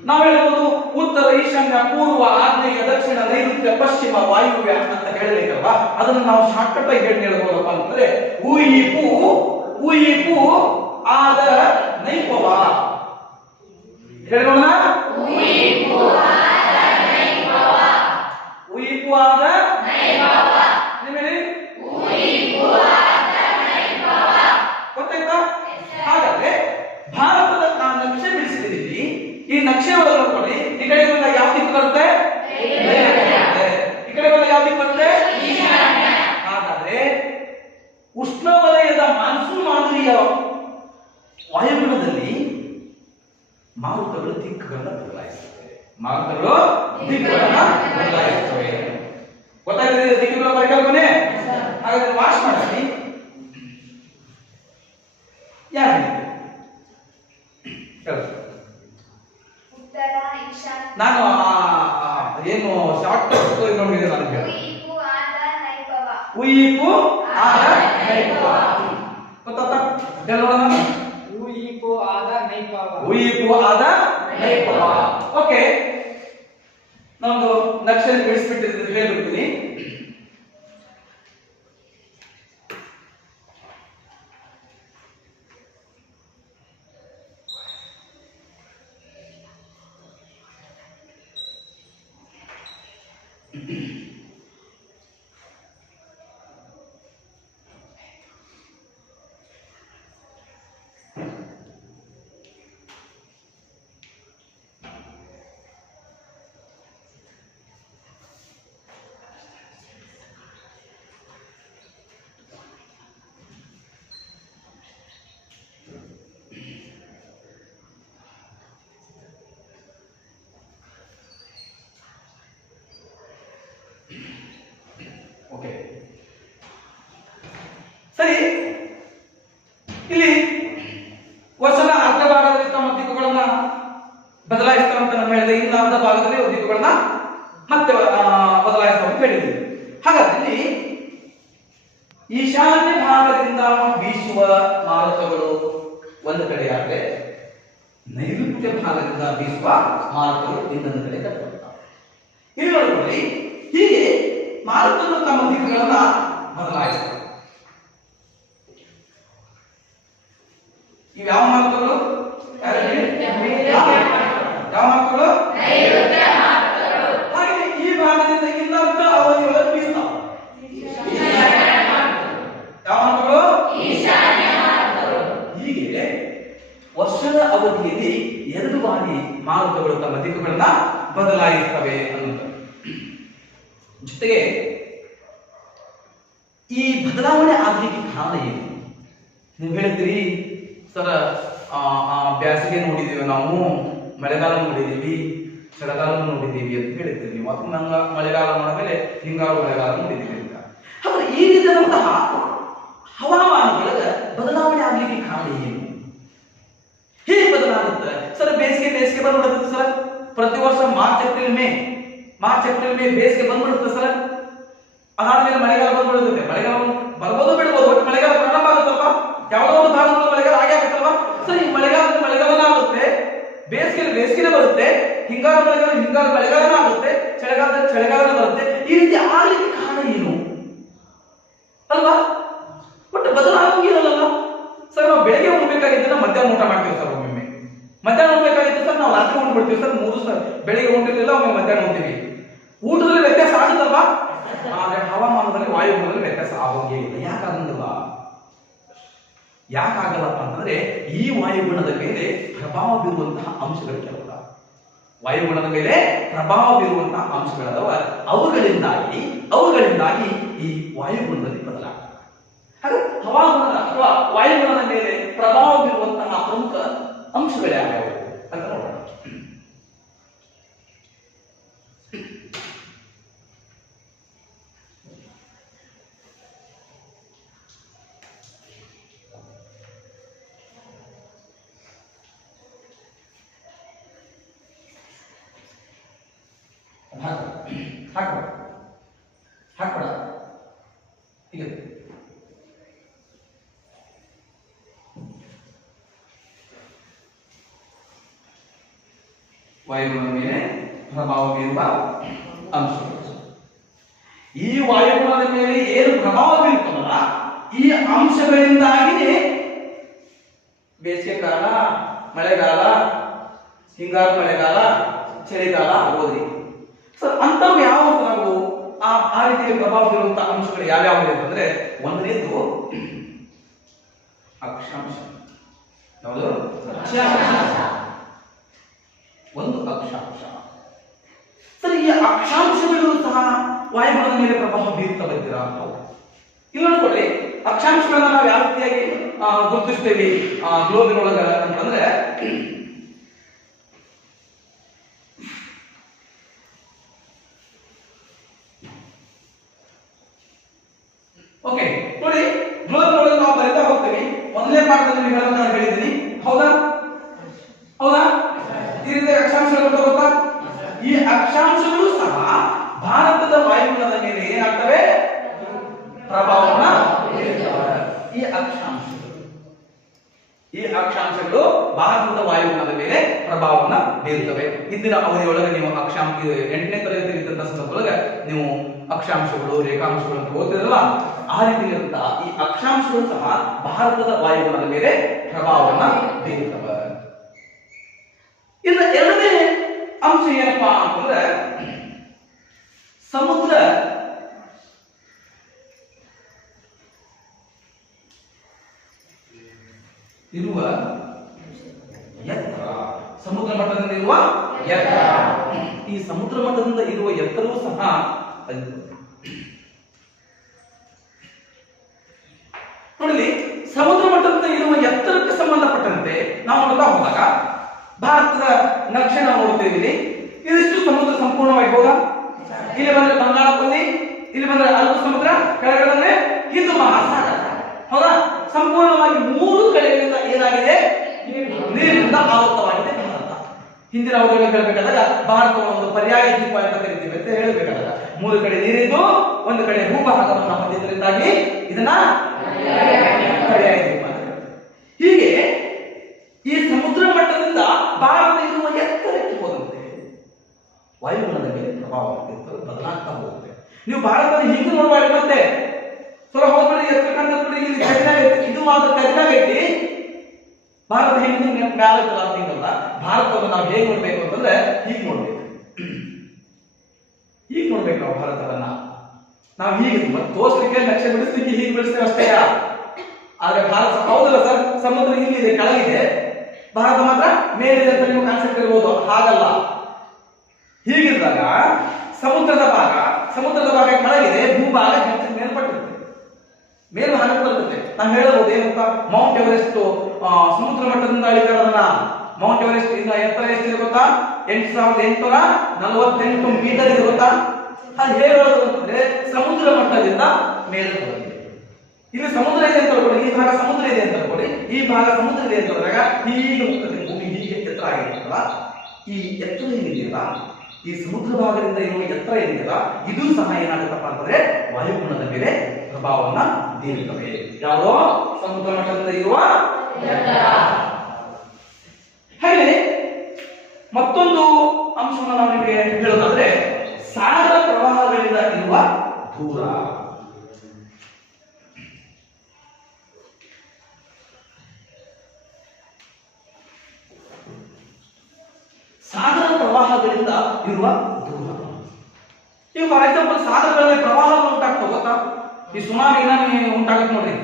ನಾವು ಹೇಳ್ಬೋದು ಉತ್ತರ, ಈಶಾನ್ಯ, ಪೂರ್ವ, ಆಗ್ನೇಯ, ದಕ್ಷಿಣ, ನೈಋತ್ಯ, ಪಶ್ಚಿಮ, ವಾಯುವ್ಯ ಅಂತ ಹೇಳಬೇಕಲ್ವಾ? ಅದನ್ನು ನಾವು ಶಾರ್ಟ್ಕಟ್ ಆಗಿ ಹೇಳ್ಬೋದಪ್ಪ ಅಂತಂದ್ರೆ ಉಯಿಪು ಆದ ನೈಪವ. ಹೇಳೋಣ, ಉಯಿಪು ಆದ ಗೊತ್ತಾಯ್ತಾ? ಹಾಗಾದ್ರೆ ಭಾರತದ ನಕ್ಷೆ ಬಿಡಿಸಿದ್ದೀವಿ. ಈ ನಕ್ಷೆ ಒಳಗೆ ನೋಡ್ಕೊಳ್ಳಿ, ಈ ಕಡೆ ಬಂದಾಗ ಯಾವ ದಿಕ್ಕು ಬರುತ್ತೆ? ಈ ಕಡೆ ಬಂದಾಗ ಯಾವ ದಿಕ್ಕು ಬರುತ್ತೆ? ಹಾಗಾದ್ರೆ ಉಷ್ಣವಲಯದ ಮಾನ್ಸೂನ್ ಮಾದರಿಯ ವಾಯುಗುಣದಲ್ಲಿ ಮಾರುತಗಳು ದಿಕ್ಕುಗಳನ್ನ ಬದಲಾಯಿಸುತ್ತವೆ. ಗೊತ್ತಾಗಿದೆ ದಿಕ್ಕುಗಳ ಪರಿಕಲ್ಪನೆ? ಹಾಗಾದ್ರೆ ವಾಶ್ ಮಾಡಿ ಯಾರು ನಾನು ಏನು ಶಾರ್ಟ್ ನೋಡಿದೆ ನನಗೆ. ಉಯಿಪು ಆದ ನೈಪವ ಗೊತ್ತಾ? ನೋಡೋಣ. ಉಯಿಪು ಆದ ನೈಪವ. ಓಕೆ, ನಮ್ದು ನಕ್ಷೆ ಬಿಡಿಸ್ಬಿಟ್ಟಿದ್ರೆ ಹೇಳ್ಬಿಡ್ತೀನಿ. ಓಕೆ, ಸರಿ. ಇಲ್ಲಿ ವರ್ಷದ ಅರ್ಧ ಭಾಗದಲ್ಲಿ ತಮ್ಮ ದಿಕ್ಕುಗಳನ್ನ ಬದಲಾಯಿಸ್ತಾರೆ ಅಂತ ನಾನು ಹೇಳಿದೆ. ಇನ್ನು ಅರ್ಧ ಭಾಗದಲ್ಲಿ ದಿಕ್ಕುಗಳನ್ನ ಮತ್ತೆ ಬದಲಾಯಿಸ್ತಾರೆ ಅಂತ ಹೇಳಿದ್ದೀವಿ. ಹಾಗಾದ್ರೆ ಇಲ್ಲಿ ಈಶಾನ್ಯ ಭಾಗದಿಂದ ಬೀಸುವ ಮಾರುತಗಳು ಒಂದು ಕಡೆಯಾದ್ರೆ, ನೈಋತ್ಯ ಭಾಗದಿಂದ ಬೀಸುವ ಮಾರುತಗಳು ಇನ್ನೊಂದು ಕಡೆ ಕಟ್ಟುತ್ತಾರೆ. ಇಲ್ಲಿ ನೋಡಿಕೊಳ್ಳಿ, ಹೀಗೆ ಮಾರುತಗಳು ತಮ್ಮ ದಿಕ್ಕುಗಳನ್ನ ಬದಲಾಯಿಸ್ತವೆ. ಇವು ಯಾವ ಮಾರುತಗಳು? ಯಾವ ಮಾರುತಗಳು? ಹಾಗೆ ಈ ಭಾಗದಿಂದ ಇನ್ನರ್ಧ ಅವಧಿಯೊಳಗೆ ಬೀಸ್ತಾವ. ಯಾವ ಮಾರುತಗಳು? ಹೀಗೆ ವರ್ಷದ ಅವಧಿಯಲ್ಲಿ 2 ಬಾರಿ ಮಾರುತಗಳು ತಮ್ಮ ದಿಕ್ಕುಗಳನ್ನ ಬದಲಾಯಿಸ್ತವೆ ಅನ್ನುವಂಥದ್ದು. ಜೊತೆಗೆ ಈ ಬದಲಾವಣೆ ಆಗ್ಲಿಕ್ಕೆ ಕಾರಣ ಏನು? ನೀವು ಹೇಳ್ತೀರಿ ಸರ್, ಬ್ಯಾಸಿಗೆ ನೋಡಿದೀವಿ ನಾವು, ಮಳೆಗಾಲ ನೋಡಿದೀವಿ, ಚಳಿಗಾಲ ನೋಡಿದೀವಿ ಅಂತ ಹೇಳ್ತೀರಿ ನೀವು. ಅಥವಾ ನಂಗ ಮಳೆಗಾಲ ನೋಡಿದ್ಮೇಲೆ ಹಿಂಗಾರು ಮಳೆಗಾಲ ನೋಡಿದೀವಿ ಅಂತ. ಆದ್ರೆ ಈ ರೀತಿಯಾದಂತಹ ಹವಾಮಾನಗಳ ಬದಲಾವಣೆ ಆಗ್ಲಿಕ್ಕೆ ಕಾರಣ ಏನು? ಹೇಗೆ ಬದಲಾಗುತ್ತೆ ಸರ್? ಬೇಸಿಗೆ ಬಂದ್ಬಿಡುತ್ತೆ ಸರ್. ಪ್ರತಿ ವರ್ಷ ಮಾರ್ಚ್ ಏಪ್ರಿಲ್ ಮೇ ಬೇಸಿಗೆ ಬಂದ್ಬಿಡುತ್ತೆ ಸರ್. ಅದಾದ್ಮೇಲೆ ಮಳೆಗಾಲ ಬಂದ್ಬಿಡುತ್ತೆ. ಮಳೆಗಾಲ ಬರ್ಬೋದು ಬಿಡ್ಬೋದು, ಬಟ್ ಮಳೆಗಾಲ ಪ್ರಾರಂಭ ಆಗುತ್ತಲ್ವಾ? ಯಾವುದೋ ಒಂದು ಭಾಗದಲ್ಲಿ ಮಳೆಗಾಲ ಆಗೇ ಆಗುತ್ತಲ್ವಾ ಸರ್? ಈ ಮಳೆಗಾಲನ ಆಗುತ್ತೆ, ಬೇಸಿಗೆ ಬರುತ್ತೆ, ಹಿಂಗಾರು ಮಳೆಗಾಲನ ಆಗುತ್ತೆ, ಚಳಿಗಾಲನ ಬರುತ್ತೆ. ಈ ರೀತಿ ಆಗ್ಲಿಕ್ಕೆ ಕಾರಣ ಏನು ಅಲ್ವಾ? ಬಟ್ ಬದಲಾಗಿರಲ್ಲ ಸರ್. ನಾವು ಬೆಳಗ್ಗೆ ಉಣ್ಬೇಕಾಗಿದ್ದನ್ನ ಮಧ್ಯಾಹ್ನ ಊಟ ಮಾಡ್ತೀವಿ ಸರ್. ಒಮ್ಮೆ ಮಧ್ಯಾಹ್ನ ಉಣ್ಬೇಕಾಗಿತ್ತು ಸರ್, ನಾವು ರಾತ್ರಿ ಉಂಡ್ಬಿಡ್ತೀವಿ ಸರ್. 3 ಸರ್ ಬೆಳಿಗ್ಗೆ ಉಂಡಿರ್ಲಿಲ್ಲ, ಒಮ್ಮೆ ಮಧ್ಯಾಹ್ನ ಉಣ್ತೀವಿ. ಊಟದಲ್ಲಿ ವ್ಯತ್ಯಾಸ ಆಗುತ್ತಲ್ವಾ? ಆದ್ರೆ ಹವಾಮಾನದಲ್ಲಿ ವಾಯುಗುಣದಲ್ಲಿ ವ್ಯತ್ಯಾಸ ಆಗೋಂಗೇ ಇಲ್ಲ. ಯಾಕಾಗಲ್ಲಪ್ಪ ಅಂತಂದ್ರೆ ಈ ವಾಯುಗುಣದ ಮೇಲೆ ಪ್ರಭಾವ ಬೀರುವಂತಹ ಅಂಶಗಳಿದ್ದಾವ. ವಾಯುಗುಣದ ಮೇಲೆ ಪ್ರಭಾವ ಬೀರುವಂತಹ ಅಂಶಗಳದವ. ಅವುಗಳಿಂದಾಗಿ ಈ ವಾಯುಗುಣದಲ್ಲಿ ಬದಲಾಗ್ತದೆ. ಹಾಗೆ ಹವಾಗುಣದ ಅಥವಾ ವಾಯುಗುಣದ ಮೇಲೆ ಪ್ರಭಾವ ಬೀರುವಂತಹ ಪ್ರಮುಖ ಅಂಶಗಳ್ಯಾವ್ಯಾವು ಅಂತ ನೋಡೋಣ. ಹಾಕ್ಬೇಡ ಹೀಗೆ ವಾಯುಗುಣದ ಮೇಲೆ ಪ್ರಭಾವ ಬೀರುವ ಅಂಶಗಳು. ಈ ವಾಯುಗುಣದ ಮೇಲೆ ಏನು ಪ್ರಭಾವ ಬೀರುತ್ತಲ್ಲ, ಈ ಅಂಶಗಳಿಂದಾಗಿ ಬೇಸಿಗೆ ಕಾಲ, ಮಳೆಗಾಲ, ಹಿಂಗಾರು ಮಳೆಗಾಲ, ಚಳಿಗಾಲ ಆಗೋದ್ರಿ ಸರ್. ಅಂತವು ಯಾವ ನಾವು ಆ ರೀತಿಯ ಪ್ರಭಾವ ಬೀರುವಂತಹ ಅಂಶಗಳು ಯಾವ್ಯಾವ ಅಂತಂದ್ರೆ, ಒಂದನೇದು ಅಕ್ಷಾಂಶ. ಯಾವುದು? ಒಂದು ಅಕ್ಷಾಂಶ. ಸರಿ, ಈ ಅಕ್ಷಾಂಶಗಳು ಸಹ ವಾಯುಗುಣದ ಮೇಲೆ ಪ್ರಭಾವ ಬೀರುತ್ತಾ ಇದ್ದೀರಾ? ಇಲ್ಲಿ ನೋಡ್ಕೊಳ್ಳಿ, ಅಕ್ಷಾಂಶಗಳನ್ನ ನಾವು ಯಾವ ರೀತಿಯಾಗಿ ಗುರುತಿಸ್ತೇವೆ ಗ್ಲೋಬಿನ ಒಳಗ ಅಂತಂದ್ರೆ, ಓಕೆ ನೋಡಿ, ಗ್ಲೋಬಿನ ಒಳಗೆ ನಾವು ಬರೀತಾ ಹೋಗ್ತೀವಿ. ಮೊದಲನೇ ಪಾಠದಲ್ಲಿ ಹೇಳೋದನ್ನ ನಾನು ಹೇಳಿದ್ದೀನಿ, ಹೌದಾ? ಈ ರೀತಿ ಅಕ್ಷಾಂಶಗಳು ಗೊತ್ತಾ? ಈ ಅಕ್ಷಾಂಶಗಳು ಸಹ ಭಾರತದ ವಾಯುಗುಣದ ಮೇಲೆ ಏನಾಗ್ತವೆ? ಪ್ರಭಾವವನ್ನು ಬೀರುತ್ತವೆ. ಈ ಅಕ್ಷಾಂಶಗಳು ಭಾರತದ ವಾಯುಗುಣದ ಮೇಲೆ ಪ್ರಭಾವವನ್ನು ಬೀರುತ್ತವೆ. ಇಂದಿನ ಅವಧಿಯೊಳಗೆ ನೀವು 8ನೇ ತರಗತಿ ಇದ್ದಂತಹ ಸಂದರ್ಭದೊಳಗೆ ನೀವು ಅಕ್ಷಾಂಶಗಳು, ರೇಖಾಂಶಗಳು ಅಂತ ಓದ್ತಿರಲ್ಲ, ಆ ರೀತಿ ಇರುವಂತಹ ಈ ಅಕ್ಷಾಂಶಗಳು ಸಹ ಭಾರತದ ವಾಯುಗುಣದ ಮೇಲೆ ಪ್ರಭಾವವನ್ನು ಬೀರುತ್ತವೆ. ಇನ್ನು ಎರಡನೇ ಅಂಶ ಏನಪ್ಪಾ ಅಂತಂದ್ರೆ, ಸಮುದ್ರ ಇರುವ ಎತ್ತರ. ಸಮುದ್ರ ಮಟ್ಟದಿಂದ ಇರುವ ಎತ್ತರ. ಈ ಸಮುದ್ರ ಮಟ್ಟದಿಂದ ಇರುವ ಎತ್ತರವೂ ಸಹ ನೋಡಿ, ಸಮುದ್ರ ಮಟ್ಟದಿಂದ ಇರುವ ಎತ್ತರಕ್ಕೆ ಸಂಬಂಧಪಟ್ಟಂತೆ ನಾವು ನೋಡ್ತಾ ಹೋದಾಗ ಭಾರತದ ನಕ್ಷೆ ನಾವು ನೋಡ್ತೇವೆ. ಇದಿಷ್ಟು ಸಮುದ್ರ ಸಂಪೂರ್ಣವಾಗಿ ಹೌದಾ? ಇಲ್ಲಿ ಬಂದ್ರೆ ಬಂಗಾಳ ಕೊಲ್ಲಿ, ಇಲ್ಲಿ ಬಂದ್ರೆ ಅರಬ್ಬಿ ಸಮುದ್ರ, ಕೆಳಗಡೆ ಬಂದ್ರೆ ಹಿಂದೂ ಮಹಾಸಾಗರ, ಹೌದಾ? ಸಂಪೂರ್ಣವಾಗಿ 3 ಕಡೆಗಳಿಂದ ಏನಾಗಿದೆ? ನೀರಿನಿಂದ ಆವೃತವಾಗಿದೆ ಭಾರತ. ಹಿಂದಿನ ಅವಧಿಯಲ್ಲಿ ಹೇಳಬೇಕಾದಾಗ ಭಾರತವನ್ನು ಒಂದು ಪರ್ಯಾಯ ದ್ವೀಪ ಅಂತ ಕರಿತೀವಿ ಅಂತ ಹೇಳಬೇಕಾದಾಗ 3 ಕಡೆ ನೀರಿದ್ದು, 1 ಕಡೆ ಭೂಭಾಗವನ್ನು ಹೊಂದಿದ್ದರಿಂದಾಗಿ ಇದನ್ನ ಪರ್ಯಾಯ ದ್ವೀಪ ಅಂತ ಕರೀತೀವಿ. ಹೀಗೆ ಈ ಸಮುದ್ರ ಮಟ್ಟದಿಂದ ಭಾರತ ಇರುವ ಎತ್ತರಕ್ಕೆ ಹೋದಂತೆ ವಾಯುಗುಣದ ಮೇಲೆ ಪ್ರಭಾವ ಬೀರುತ್ತದೆ, ಬದಲಾಗ್ತಾ ಹೋಗುತ್ತೆ. ನೀವು ಭಾರತದ ಹಿಂದೆ ನೋಡಬಾರ್ದು. ಮತ್ತೆ ಸ್ವಲ್ಪ ಹೋಗ್ಬಿಡಿ, ಎತ್ತರಕಂದ್ರೆ ಇಲ್ಲಿ ಕಡಿಮೆ ಇದು ಮಾತ್ರ ಕಡಿಮೆ ಆಗೈತಿ. ಭಾರತ ಹೆಂಗೆ ಮ್ಯಾಲ ತಿಂಗಲ್ಲ. ಭಾರತವನ್ನು ನಾವು ಹೇಗೆ ನೋಡ್ಬೇಕು ಅಂತಂದ್ರೆ ಹೀಗೆ ನೋಡ್ಬೇಕು. ಹೀಗೆ ನೋಡ್ಬೇಕು ನಾವು ಭಾರತವನ್ನ. ನಾವು ಹೀಗೆ ತೋರ್ಸ್ಲಿಕ್ಕೆ ಲಕ್ಷ್ಯ ಬಿಡಿಸ್ಲಿಕ್ಕೆ ಹೀಗೆ ಬಿಡಿಸ್ತೇವೆ ಅಷ್ಟೇ. ಆದ್ರೆ ಭಾರತ ಹೌದಲ್ಲ ಸರ್, ಸಮುದ್ರ ಇಲ್ಲಿದೆ, ಕೆಳಗಿದೆ, ಭಾರತ ಮಾತ್ರ ಮೇಲಿದೆ ಅಂತ ನಿಮ್ಗೆ ಕಾನ್ಸೆಪ್ಟ್ ಇರ್ಬೋದು. ಹಾಗಲ್ಲ. ಹೀಗಿದ್ದಾಗ ಸಮುದ್ರದ ಭಾಗ ಕೆಳಗಿದೆ, ಭೂಭಾಗ ಹೆಚ್ಚು ಮೇಲ್ಪಟ್ಟಿರುತ್ತೆ, ಮೇಲು ಹಾಗೆ ಬರ್ತದೆ. ನಾವು ಹೇಳಬಹುದು ಏನಂತ, ಮೌಂಟ್ ಎವರೆಸ್ಟ್ ಸಮುದ್ರ ಮಟ್ಟದಿಂದ ಅಳಿದಾರದನ್ನ. ಮೌಂಟ್ ಎವರೆಸ್ಟ್ ಇಂದ ಎತ್ತರ ಎಷ್ಟಿದೆ ಗೊತ್ತಾ? 8848 ಮೀಟರ್ ಇದೆ ಗೊತ್ತಾ? ಅದು ಹೇಳೋದು ಅಂತಂದ್ರೆ ಸಮುದ್ರ ಮಟ್ಟದಿಂದ ಮೇಲೆ ಬರುತ್ತೆ. ಇಲ್ಲಿ ಸಮುದ್ರ ಇದೆ ಅಂತ ಹೇಳ್ಕೊಳ್ಳಿ, ಈ ಭಾಗ ಸಮುದ್ರ ಇದೆ ಅಂತ ಹೇಳ್ಕೊಳ್ಳಿ, ಈ ಭಾಗ ಸಮುದ್ರ ಇದೆ ಅಂತ ಹೇಳಿದಾಗ ಹೀಗೆ ಹೋಗ್ತದೆ ಭೂಮಿ, ಹೀಗೆ ಎತ್ತರ ಆಗಿರುತ್ತಲ್ಲ. ಈ ಎತ್ತರ ಏನಿದೆಯಲ್ಲ, ಈ ಸಮುದ್ರ ಭಾಗದಿಂದ ಇರುವ ಎತ್ತರ ಏನಿದೆಯಲ್ಲ, ಇದು ಸಹ ಏನಾಗುತ್ತಪ್ಪ ಅಂತಂದ್ರೆ ವಾಯುಗುಣದ ಮೇಲೆ ಪ್ರಭಾವವನ್ನ ಬೀರುತ್ತವೆ. ಯಾವುದೋ ಸಮುದ್ರ ಮಟ್ಟದಿಂದ ಇರುವ ಎತ್ತರ. ಹಾಗೆ ಮತ್ತೊಂದು ಅಂಶವನ್ನು ನಾವು ನಿಮಗೆ ಹೇಳೋದಾದ್ರೆ, ಸಾಗರ ಪ್ರವಾಹಗಳಿಂದ ಇರುವ ದೂರ. ಸಾಗರ ಪ್ರವಾಹಗಳಿಂದ ಇರುವ ದೂರ. ಈಗ ಫಾರ್ ಎಕ್ಸಾಂಪಲ್ ಸಾಗರಗಳಲ್ಲಿ ಪ್ರವಾಹ ಉಂಟಾಗ್ತವೆ ಗೊತ್ತಾ? ಈ ಸುನಾಮಿ ಉಂಟಾಗತ್ತೆ ನೋಡ್ರಿ.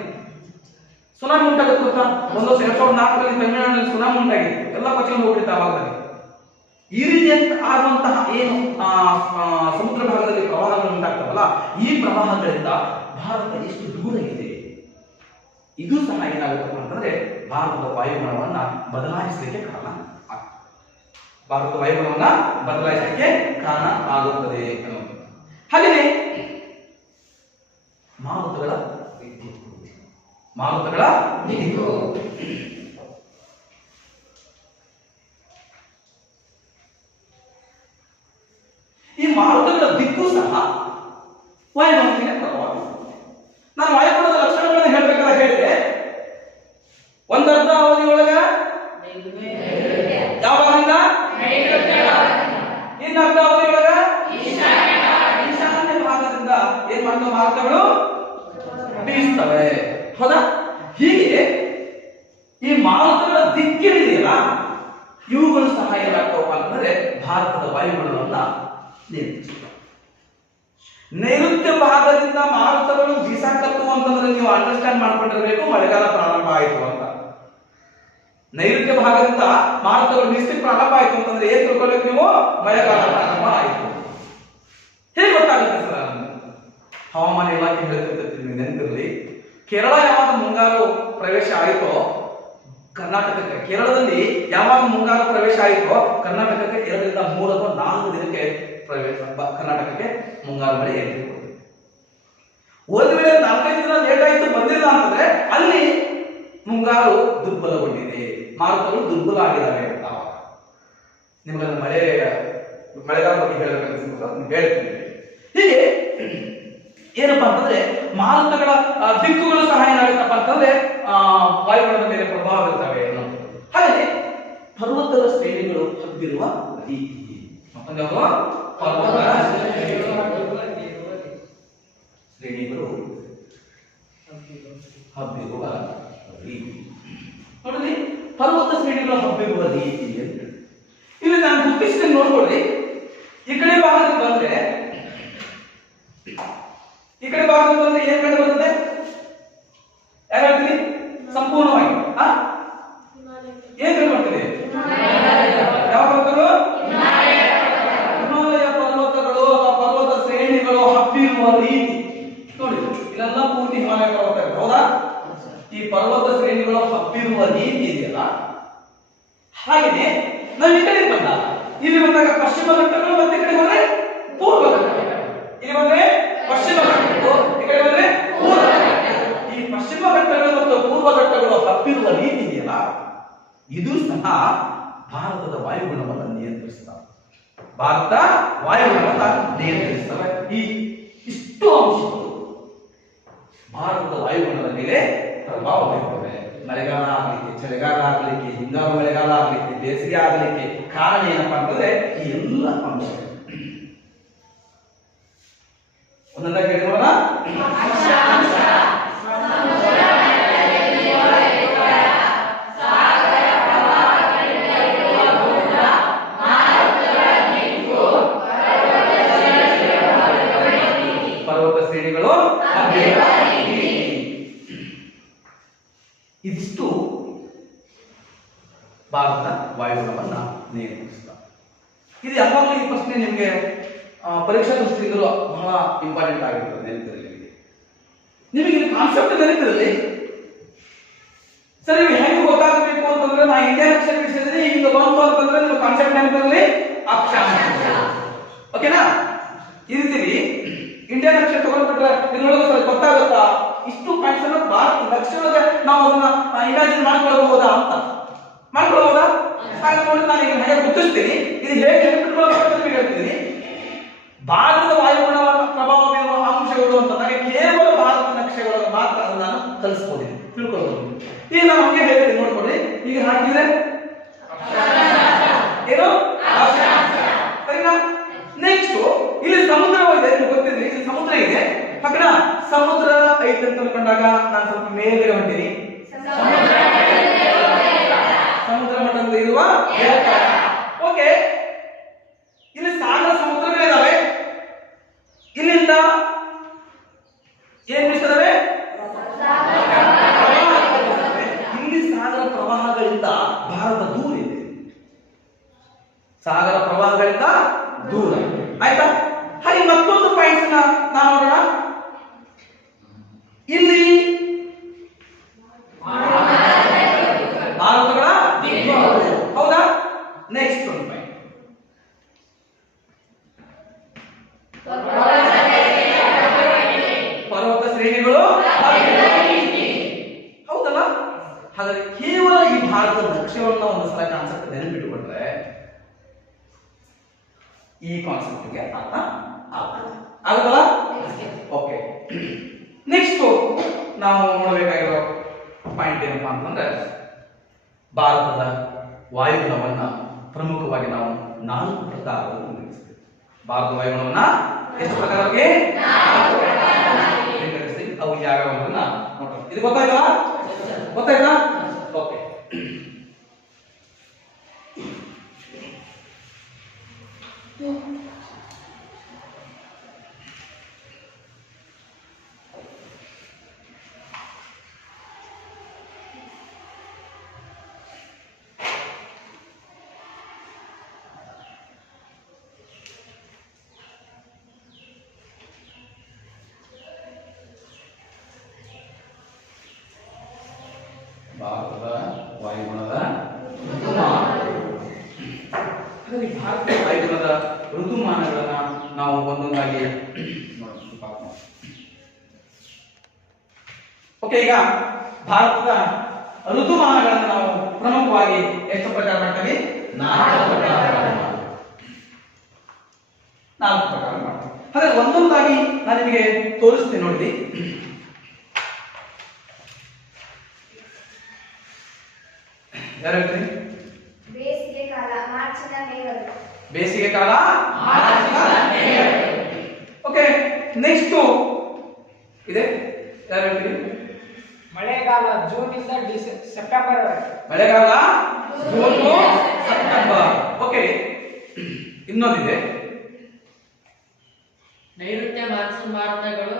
ಸುನಾಮಿ ಉಂಟಾಗತ್ತೆ ಗೊತ್ತಾ? 2004ರಲ್ಲಿ ತಮಿಳುನಾಡಿನಲ್ಲಿ ಸುನಾಮಿ ಉಂಟಾಗಿತ್ತು, ಎಲ್ಲ ಪಕ್ಷಿಗಳು ಹೋಗ್ಬಿಡ್ತಾ ಭಾಗದಲ್ಲಿ. ಈ ರೀತಿ ಆಗುವಂತಹ ಏನು ಸಮುದ್ರ ಭಾಗದಲ್ಲಿ ಪ್ರವಾಹಗಳು ಉಂಟಾಗ್ತವಲ್ಲ, ಈ ಪ್ರವಾಹಗಳಿಂದ ಭಾರತ ಎಷ್ಟು ದೂರ ಇದೆ, ಇದು ಸಹ ಏನಾಗುತ್ತಪ್ಪ ಅಂತಂದ್ರೆ ಭಾರತದ ವಾಯುಗುಣವನ್ನ ಬದಲಾಯಿಸಲಿಕ್ಕೆ ಕಾರಣ ಆಗುತ್ತದೆ. ಹಾಗೆಯೇ ಮಾರುತಗಳ ದಿಕ್ಕು. ಈ ಮಾರುತಗಳ ದಿಕ್ಕು ಸಹ ವಾಯುಗುಣಕ್ಕೆ ಪ್ರಭಾವ. ನಾನು ವಾಯುಗುಣದ ಲಕ್ಷಣಗಳನ್ನು ಹೇಳ್ಬೇಕಾದ್ರೆ ಹೇಳಿದೆ, ಒಂದರ್ಧ ಅವಧಿಯೊಳಗ ಯಾವ ಭಾಗದಿಂದ, ಇನ್ನರ್ಧ ಅವಧಿಯೊಳಗ ಈಶಾನ್ಯ ಭಾಗದಿಂದ ಏನ್ ಮಾಡ್ತಾವ ಮಾರುತಗಳು ಬೀಸ್ತವೆ. ಹೌದಾ? ಹೀಗೆ ಈ ಮಾರುತಗಳ ದಿಕ್ಕೇನಿದೆಯಲ್ಲ, ಇವುಗಳು ಸಹ ಏನಾಗ್ತವಪ್ಪ ಅಂತಂದ್ರೆ ಭಾರತದ ವಾಯುಗುಣವನ್ನ ನಿಯಂತ್ರಿಸುತ್ತವೆ. ನೈಋತ್ಯ ಭಾಗದಿಂದ ಮಾರುತಗಳು ಬೀಸಾಕತ್ತು ಅಂತಂದ್ರೆ ನೀವು ಅಂಡರ್ಸ್ಟ್ಯಾಂಡ್ ಮಾಡ್ಕೊಂಡಿರ್ಬೇಕು, ಮಳೆಗಾಲ ಪ್ರಾರಂಭ ಆಯಿತು ಅಂತ. ನೈಋತ್ಯ ಭಾಗದಿಂದ ಮಾರುತಗಳು ಬೀಸಲಿಕ್ಕೆ ಪ್ರಾರಂಭ ಆಯಿತು ಅಂತಂದ್ರೆ ಏನ್ ತಿಳ್ಕೊಳ್ಬೇಕು ನೀವು? ಮಳೆಗಾಲ ಪ್ರಾರಂಭ ಆಯಿತು. ಹೇಗೆ ಗೊತ್ತಾಗುತ್ತೆ ಸರ್? ಹವಾಮಾನ ಇಲಾಖೆ ಹೇಳ್ತಿರ್ತೀವಿ, ನೆನಪಿರಲಿ. ಕೇರಳ ಯಾವಾಗ ಮುಂಗಾರು ಪ್ರವೇಶ ಆಯಿತೋ ಕರ್ನಾಟಕಕ್ಕೆ, ಕೇರಳದಲ್ಲಿ ಯಾವಾಗ ಮುಂಗಾರು ಪ್ರವೇಶ ಆಯಿತೋ ಕರ್ನಾಟಕಕ್ಕೆ 2 ರಿಂದ 3 ಅಥವಾ 4 ದಿನಕ್ಕೆ ಕರ್ನಾಟಕಕ್ಕೆ ಮುಂಗಾರು ಮಳೆ ಏರ್ಪಡುತ್ತೆ. ಒಂದು ವೇಳೆ 4-5 ದಿನ ಲೇಟ್ ಆಯಿತು ಬಂದಿಲ್ಲ ಅಂತಂದ್ರೆ ಅಲ್ಲಿ ಮುಂಗಾರು ದುರ್ಬಲಗೊಂಡಿದೆ, ಮಾರುತಗಳು ದುರ್ಬಲ ಆಗಿದ್ದಾವೆ ಅಂತ. ನಿಮಗೆ ಮಳೆಗಾಲ ಬಗ್ಗೆ ಹೇಳಬೇಕಂತ ಹೇಳ್ತೀನಿ. ಹೀಗೆ ಏನಪ್ಪಾ ಅಂತಂದ್ರೆ ಮಾರುತಗಳ ದಿಕ್ಕುಗಳು ಸಹ ಏನಾಗುತ್ತಪ್ಪ ಅಂತಂದ್ರೆ ವಾಯುಗುಣದ ಮೇಲೆ ಪ್ರಭಾವ ಬೀರ್ತವೆ ಅನ್ನೋದು. ಹಾಗೆ ಪರ್ವತದ ಶ್ರೇಣಿಗಳು ಹಬ್ಬಿರುವ ರೀತಿ. ಮತ್ತೊಂದು ಪರ್ವತ ಶ್ರೇಣಿಗಳು ಹಬ್ಬಿರುವ ರೀತಿ. ನೋಡ್ರಿ, ಪರ್ವತ ಶ್ರೇಣಿಗಳು ಹಬ್ಬಿರುವ ರೀತಿ ಅಂತ ಇಲ್ಲಿ ನಾನು ಗುರುತಿಸಿದ ನೋಡ್ಕೊಳ್ಳಿ. ಈ ಕಡೆ ಭಾಗದಲ್ಲಿ ಬಂದ್ರೆ ಏನ್ ಕಂಡು ಬರ್ತದೆ? ಯಾರು ಹೇಳ್ತೀರಿ ಸಂಪೂರ್ಣವಾಗಿ? ಏನ್ ಕಂಡು ಬರ್ತದೆ? ಯಾವ ಪರ್ವತಗಳು? ಹಿಮಾಲಯ ಪರ್ವತಗಳು ಅಥವಾ ಪರ್ವತ ಶ್ರೇಣಿಗಳು ಹಬ್ಬಿರುವ ರೀತಿ. ನೋಡಿ, ಇಲ್ಲೆಲ್ಲ ಪೂರ್ತಿ ಹಿಮಾಲಯ ಪರ್ವತಗಳು, ಹೌದಾ? ಈ ಪರ್ವತ ಶ್ರೇಣಿಗಳು ಹಬ್ಬಿರುವ ರೀತಿ ಇದೆಯಲ್ಲ, ಹಾಗೆಯೇ ನಾವು ಈ ಕಡೆ ಬಂದಾಗ, ಇಲ್ಲಿ ಬಂದಾಗ ಪಶ್ಚಿಮ ಘಟ್ಟಗಳು, ಮತ್ತೆ ಈ ಕಡೆ ಬಂದ್ರೆ ಪೂರ್ವ ಘಟ್ಟಗಳು. ಇಲ್ಲಿ ಬಂದ್ರೆ ಪಶ್ಚಿಮ ಘಟ್ಟಗಳು, ಈ ಕಡೆ ಬಂದ್ರೆ ಪೂರ್ವ ಘಟ್ಟಗಳು. ಈ ಪಶ್ಚಿಮ ಘಟ್ಟಗಳು ಮತ್ತು ಪೂರ್ವ ಘಟ್ಟಗಳು ಹಬ್ಬಿರುವ ರೀತಿ ಇದೆಯಲ್ಲ, ಇದು ಸಹ ಭಾರತದ ವಾಯುಗುಣವನ್ನು ನಿಯಂತ್ರಿಸ್ತವೆ. ಈ ಇಷ್ಟು ಅಂಶಗಳು ಭಾರತದ ವಾಯುಗುಣದ ಮೇಲೆ ಪ್ರಭಾವ ಬೀರುತ್ತವೆ. ಮಳೆಗಾಲ ಆಗಲಿಕ್ಕೆ, ಚಳಿಗಾಲ ಆಗಲಿಕ್ಕೆ, ಹಿಂಗಾರು ಮಳೆಗಾಲ ಆಗಲಿಕ್ಕೆ, ಬೇಸಿಗೆ ಆಗಲಿಕ್ಕೆ ಕಾರಣ ಏನಪ್ಪಾ ಅಂತಂದ್ರೆ ಈ ಎಲ್ಲ ಅಂಶಗಳು. ಒಂದೊಂದಾಗಿ ಹೇಳಿ ನೋಡೋಣ. ಪರ್ವತ ಶ್ರೇಣಿಗಳು, ಇದಿಷ್ಟು ಭಾರತ ವಾಯುಗುಣವನ್ನ ನಿಯಂತ್ರಿಸ್ತಾ. ಇದು ಯಾವಾಗಲೂ ಈ ಪ್ರಶ್ನೆ ನಿಮಗೆ ಪರೀಕ್ಷಾ ದೃಷ್ಟಿಯಿಂದಲೂ ಬಹಳ ಇಂಪಾರ್ಟೆಂಟ್ ಆಗಿರ್ತದೆ. ನೆನಪಿರಲಿ ನಿಮಗೆ ಇದು ಕಾನ್ಸೆಪ್ಟ್ ನೆನಪಿರಲಿ. ಸರಿ, ಹೆಂಗೆ ಗೊತ್ತಾಗಬೇಕು ಅಂತಂದ್ರೆ ನಾ ಇಂಡಿಯನ್ ಅಕ್ಷರ ವಿಷಯದಲ್ಲಿ ಈಗ ಬಂತು ಅಂತಂದ್ರೆ ನೀವು ಕಾನ್ಸೆಪ್ಟ್ ನೆನಪಿರಲಿ, ಅಕ್ಷಾಂಶ. ಓಕೆನಾ? ಈ ರೀತಿ ಇಂಡಿಯನ್ ಅಕ್ಷರ ತಗೊಂಡ್ಬಿಟ್ರೆ ನಿಮ್ಗೆ ಸರ್ ಗೊತ್ತಾಗುತ್ತಾ ಇಷ್ಟು ಪಾಯಿಂಟ್ಸ್ ಅನ್ನ ಭಾರತ ಅಕ್ಷರದಾಗ ನಾವು ಅದನ್ನ ಇಮ್ಯಾಜಿನ್ ಮಾಡ್ಕೊಳ್ಬಹುದಾ ಅಂತ ಮಾಡ್ಕೊಳ್ಬಹುದಾ? ಹಾಗೆ ನೋಡಿ ನಾನು ಈಗ ಹೇಗೆ ಗುರುತಿಸ್ತೀನಿ, ಇದು ಹೇಗೆ ನೆನಪಿಟ್ಕೊಳ್ಳೋದು ಹೇಳ್ತಿದ್ದೀನಿ. ಭಾರತದ ವಾಯುಗುಣವನ್ನು ಪ್ರಭಾವ ಬೀರುವ ಅಂಶಗಳು ಅಂತಂದಾಗ ಕೇವಲ ಭಾರತ ನಕ್ಷೆಗಳು ಮಾತ್ರ ಅದನ್ನು ನಾನು ಕಲಿಸ್ಬೋದಿನಿ, ತಿಳ್ಕೊಳ್ಬಹುದು. ಈಗ ನಾನು ಹಂಗೆ ಹೇಳ್ತೀನಿ ನೋಡ್ಕೊಳ್ಳಿ. ಈಗ ಹಾಕಿದ್ರೆ ಏನು ಸರಿನಾ? ನೆಕ್ಸ್ಟ್ ಇಲ್ಲಿ ಸಮುದ್ರ ಇದೆ, ನಿಮ್ಗೆ ಗೊತ್ತಿರಲಿ ಇಲ್ಲಿ ಸಮುದ್ರ ಇದೆ. ಹಾಕಣ ಸಮುದ್ರ ಐತೆ ಅಂತ ಅನ್ಕೊಂಡಾಗ ನಾನು ಸ್ವಲ್ಪ ಮೇಲ್ಗಡೆ ಹೊಂಟೀನಿ. ಸಮುದ್ರ ಮಟ್ಟದಲ್ಲಿ ಇರುವ ಓಕೆ. ಇಲ್ಲಿ ಸಾಗರ ಸಮುದ್ರಗಳಿದಾವೆ. ಇಲ್ಲಿಂದ ಏನ್ ಬೀಳ್ತದವೆ? ಇಲ್ಲಿ ಸಾಗರ ಪ್ರವಾಹಗಳಿಂದ ಭಾರತ ದೂರ ಇದೆ. ಸಾಗರ ಪ್ರವಾಹಗಳಿಂದ ದೂರ ಆಯ್ತಾ? ಹಾಗೆ ಮತ್ತೊಂದು ಪಾಯಿಂಟ್ಸ್ ನಾವು ನೋಡೋಣ. ಇಲ್ಲಿ ಭಾರತಗಳ ಹೌದಾ? ನೆಕ್ಸ್ಟ್ ಒಂದು ಪಾಯಿಂಟ್ ಪರ್ವತ ಶ್ರೇಣಿಗಳು ಹೌದಲ್ಲ? ಹಾಗಾದ್ರೆ ಕೇವಲ ಈ ಭಾರತದ ನಕ್ಷೆಗಳನ್ನ ಒಂದು ಸಲ ಕಾನ್ಸೆಪ್ಟ್ ನೆನಪಿಟ್ಟುಕೊಂಡ್ರೆ ಈ ಕಾನ್ಸೆಪ್ಟ್ಗೆ ಅರ್ಥ ಆಗುತ್ತಲ್ಲ? ಓಕೆ. ನೆಕ್ಸ್ಟ್ ನಾವು ನೋಡಬೇಕಾಗಿರೋ ಪಾಯಿಂಟ್ ಏನಪ್ಪಾ ಅಂತಂದ್ರೆ ಭಾರತದ ವಾಯುಗುಣವನ್ನ ಪ್ರಮುಖವಾಗಿ ನಾವು 4 ಪ್ರಕಾರಗಳಲ್ಲಿ ವಿಂಗಡಿಸ್ತೀವಿ. ಭಾರತದ ವಾಯುಗುಣವನ್ನ ಎಷ್ಟು ಪ್ರಕಾರವಾಗಿ ವಿಂಗಡಿಸ್ತೀವಿ? ಅವು ಯಾವ್ಯಾವ ನೋಡೋಣ. ಇದು ಗೊತ್ತಾಯ್ತಲ್ಲ? ಗೊತ್ತಾಯ್ತಾ? ಓಕೆ. ಭಾರತದ ವಾಯುಗುಣದ ಭಾರತೀಯ ವಾಯುಗುಣದ ಋತುಮಾನಗಳನ್ನ ನಾವು ಒಂದೊಂದಾಗಿ ಓಕೆ. ಈಗ ಭಾರತದ ಋತುಮಾನಗಳನ್ನು ನಾವು ಪ್ರಮುಖವಾಗಿ ಎಷ್ಟು ಪ್ರಕಾರ ಮಾಡ್ತೀವಿ? 4 ಪ್ರಕಾರ ಮಾಡ್ತೀವಿ. ಹಾಗಾದ್ರೆ ಒಂದೊಂದಾಗಿ ನಾನು ನಿಮಗೆ ತೋರಿಸ್ತೀನಿ ನೋಡಿ. ಯಾರು ಹೇಳ್ತೀರಿ? ಬೇಸಿಗೆ ಕಾಲ ಮಾರ್ಚಿನ ಮೇಗಳು. ಬೇಸಿಗೆ ಕಾಲ ಓಕೆ. ನೆಕ್ಸ್ಟ್ ಇದೆ ಯಾರು ಹೇಳ್ತೀರಿ? ಮಳೆಗಾಲ ಜೂನ್ ಇಂದ ಸೆಪ್ಟೆಂಬರ್. ಮಳೆಗಾಲ ಜೂನ್ ಸೆಪ್ಟೆಂಬರ್. ಓಕೆ. ಇನ್ನೊಂದಿದೆ ನೈಋತ್ಯ ಮಾನ್ಸೂನ್ ಮಾರುತಗಳು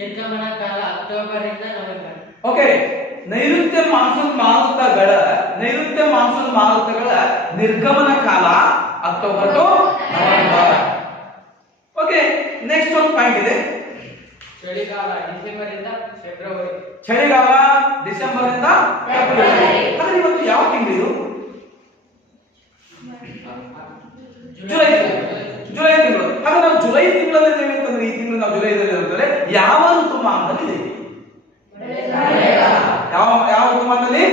ನಿರ್ಗಮನ ಕಾಲ ಅಕ್ಟೋಬರ್ ಇಂದ ನವೆಂಬರ್. ಓಕೆ. ನೈಋತ್ಯ ಮಾನ್ಸೂನ್ ಮಾರುತಗಳ ನಿರ್ಗಮನ ಕಾಲ October to November. Okay. Next ಒಂದು ಪಾಯಿಂಟ್ ಇದೆ ಚಳಿಗಾಲ ಡಿಸೆಂಬರ್ ಇಂದ ಫೆಬ್ರವರಿ. ಚಳಿಗಾಲ ಡಿಸೆಂಬರ್ ಇಂದ ಫೆಬ್ರವರಿ. ಹಾಗಾದ್ರೆ ಇವತ್ತು ಯಾವ ತಿಂಗಳು ಇದು? ಜುಲೈ ತಿಂಗಳು. ಹಾಗಾದ್ರೆ ನಾವು ಜುಲೈ ತಿಂಗಳಲ್ಲಿ ಏನಿರ್ತಂದ್ರೆ ಈ ತಿಂಗಳು ನಾವು ಜುಲೈದಲ್ಲಿ ಇರ್ತದೆ ಯಾವ ಋತುಮಾನದಲ್ಲಿ ಇದೆ? ಯಾವ ಋತುಮಾನದಲ್ಲಿ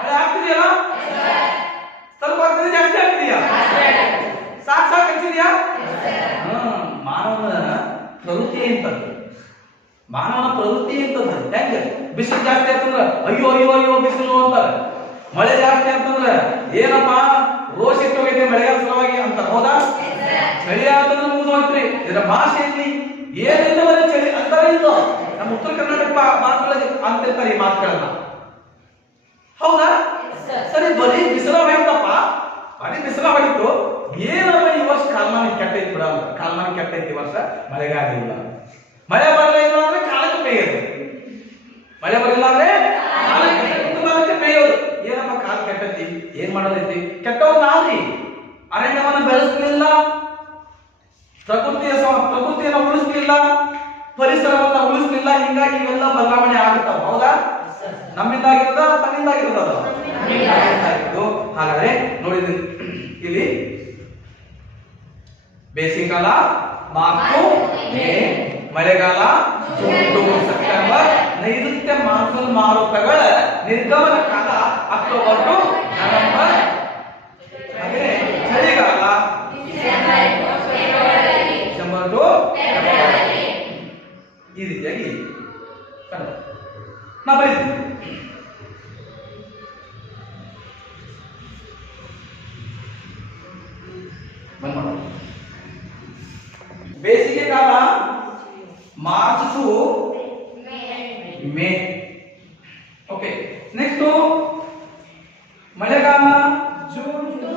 ಮಳೆ ಆಗ್ತಿದೆಯಲ್ಲ? ಸ್ವಲ್ಪ ಆಗ್ತದೆ, ಜಾಸ್ತಿ ಆಗ್ತಿದೆಯಾ? ಸಾಕು ಆಗ್ತಿದೆಯಾ? ಮಾನವನ ಪ್ರವೃತ್ತಿ ಎಂತದ್ದು? ಮಾನವನ ಪ್ರವೃತ್ತಿ ಎಂತದ್ದು? ಹೆಂಗೆ ಬಿಸಿಲು ಜಾಸ್ತಿ ಆಗ್ತಂದ್ರ ಅಯ್ಯೋ ಅಯ್ಯೋ ಅಯ್ಯೋ ಬಿಸಿಲು ಅಂತಾರೆ. ಮಳೆ ಜಾಸ್ತಿ ಅಂತಂದ್ರೆ ಏನಪ್ಪಾ ರೋಷ ಇಟ್ಟೋಗೈತೆ ಮಳೆಗಾಲ ಸಲುವಾಗಿ ಅಂತ. ಹೌದಾ? ಚಳಿ ಆತಂದ್ರೆ ಮುಗಿದು ಹೋಯ್ತ್ರಿ. ಇದರ ಭಾಷೆಯಲ್ಲಿ ಏನಿಲ್ಲ ಬರೀ ಚಳಿ ಅಂತಾರೆ ಇಲ್ಲ. ನಮ್ಮ ಉತ್ತರ ಕರ್ನಾಟಕ ಮಾತುಗಳಲ್ಲಿ ಅಂತಿರ್ತಾರೆ ಈ ಮಾತುಗಳನ್ನ. ಹೌದಾ? ಸರಿ, ಬರೀ ಬಿಸಿಲ ಹೊಯ್ತಪ್ಪ, ಬರೀ ಬಿಸಿಲ ಹೊಡಿತು. ಏನಪ್ಪ ಈ ವರ್ಷ ಕಾಲಮಾನ ಕೆಟ್ಟೈತಿ ಬಿಡ ಅಂತ. ಕಾಲಮಾನ ಕೆಟ್ಟೈತಿ ಈ ವರ್ಷ, ಮಳೆಗಾಲ ಇಲ್ಲ. ಮಳೆ ಬರಲಿಲ್ಲ ಅಂದ್ರೆ ಕಾಲಕ್ಕೆ ಬೇಯೋದು, ಮಳೆ ಬರಲಿಲ್ಲ ಅಂದ್ರೆ ಕಾಲಕ್ಕೆ ಬೇಯೋದು. ಏನಪ್ಪ ಕಾಲ ಕೆಟ್ಟೈತಿ, ಏನ್ ಮಾಡೋದೈತಿ? ಕೆಟ್ಟವ್ ನಾವ್ರಿ. ಅರಣ್ಯವನ್ನ ಬೆಳೆಸಲಿಲ್ಲ, ಪ್ರಕೃತಿಯನ್ನ ಉಳಿಸ್ಲಿಲ್ಲ, ಪರಿಸರವನ್ನ ಉಳಿಸ್ಲಿಲ್ಲ. ಹಿಂಗಾಗಿ ಇವೆಲ್ಲ ಬದಲಾವಣೆ ಆಗುತ್ತಾವ. ಹೌದಾ? ನಮ್ಮಿಂದಾಗಿರೋದ ತನ್ನಿಂದಾಗಿರೋದ? ಹಾಗಾದ್ರೆ ನೋಡಿದ್ರಿ ಇಲ್ಲಿ ಬೇಸಿಗೆಕಾಲ ಮಾರ್ಚ್ ಮೇ, ಮಳೆಗಾಲ ಜೂನ್ ಟು ಸೆಪ್ಟೆಂಬರ್, ನೈಋತ್ಯ ಮಾನ್ಸೂನ್ ಮಾರುತಗಳ ನಿರ್ಗಮನ ಕಾಲ ಅಕ್ಟೋಬರ್ ಟು ನವೆಂಬರ್, ಹಾಗೆ ಚಳಿಗಾಲ ಡಿಸೆಂಬರ್ ಟು ಫೆಬ್ರವರಿ. ಈ ರೀತಿಯಾಗಿ ನಾ ಬರೀತೀನಿ. ಬೇಸಿಗೆ ಕಾಲ March to May. Okay, next ಮಳೆಗಾಲ ಜೂನ್ ಟು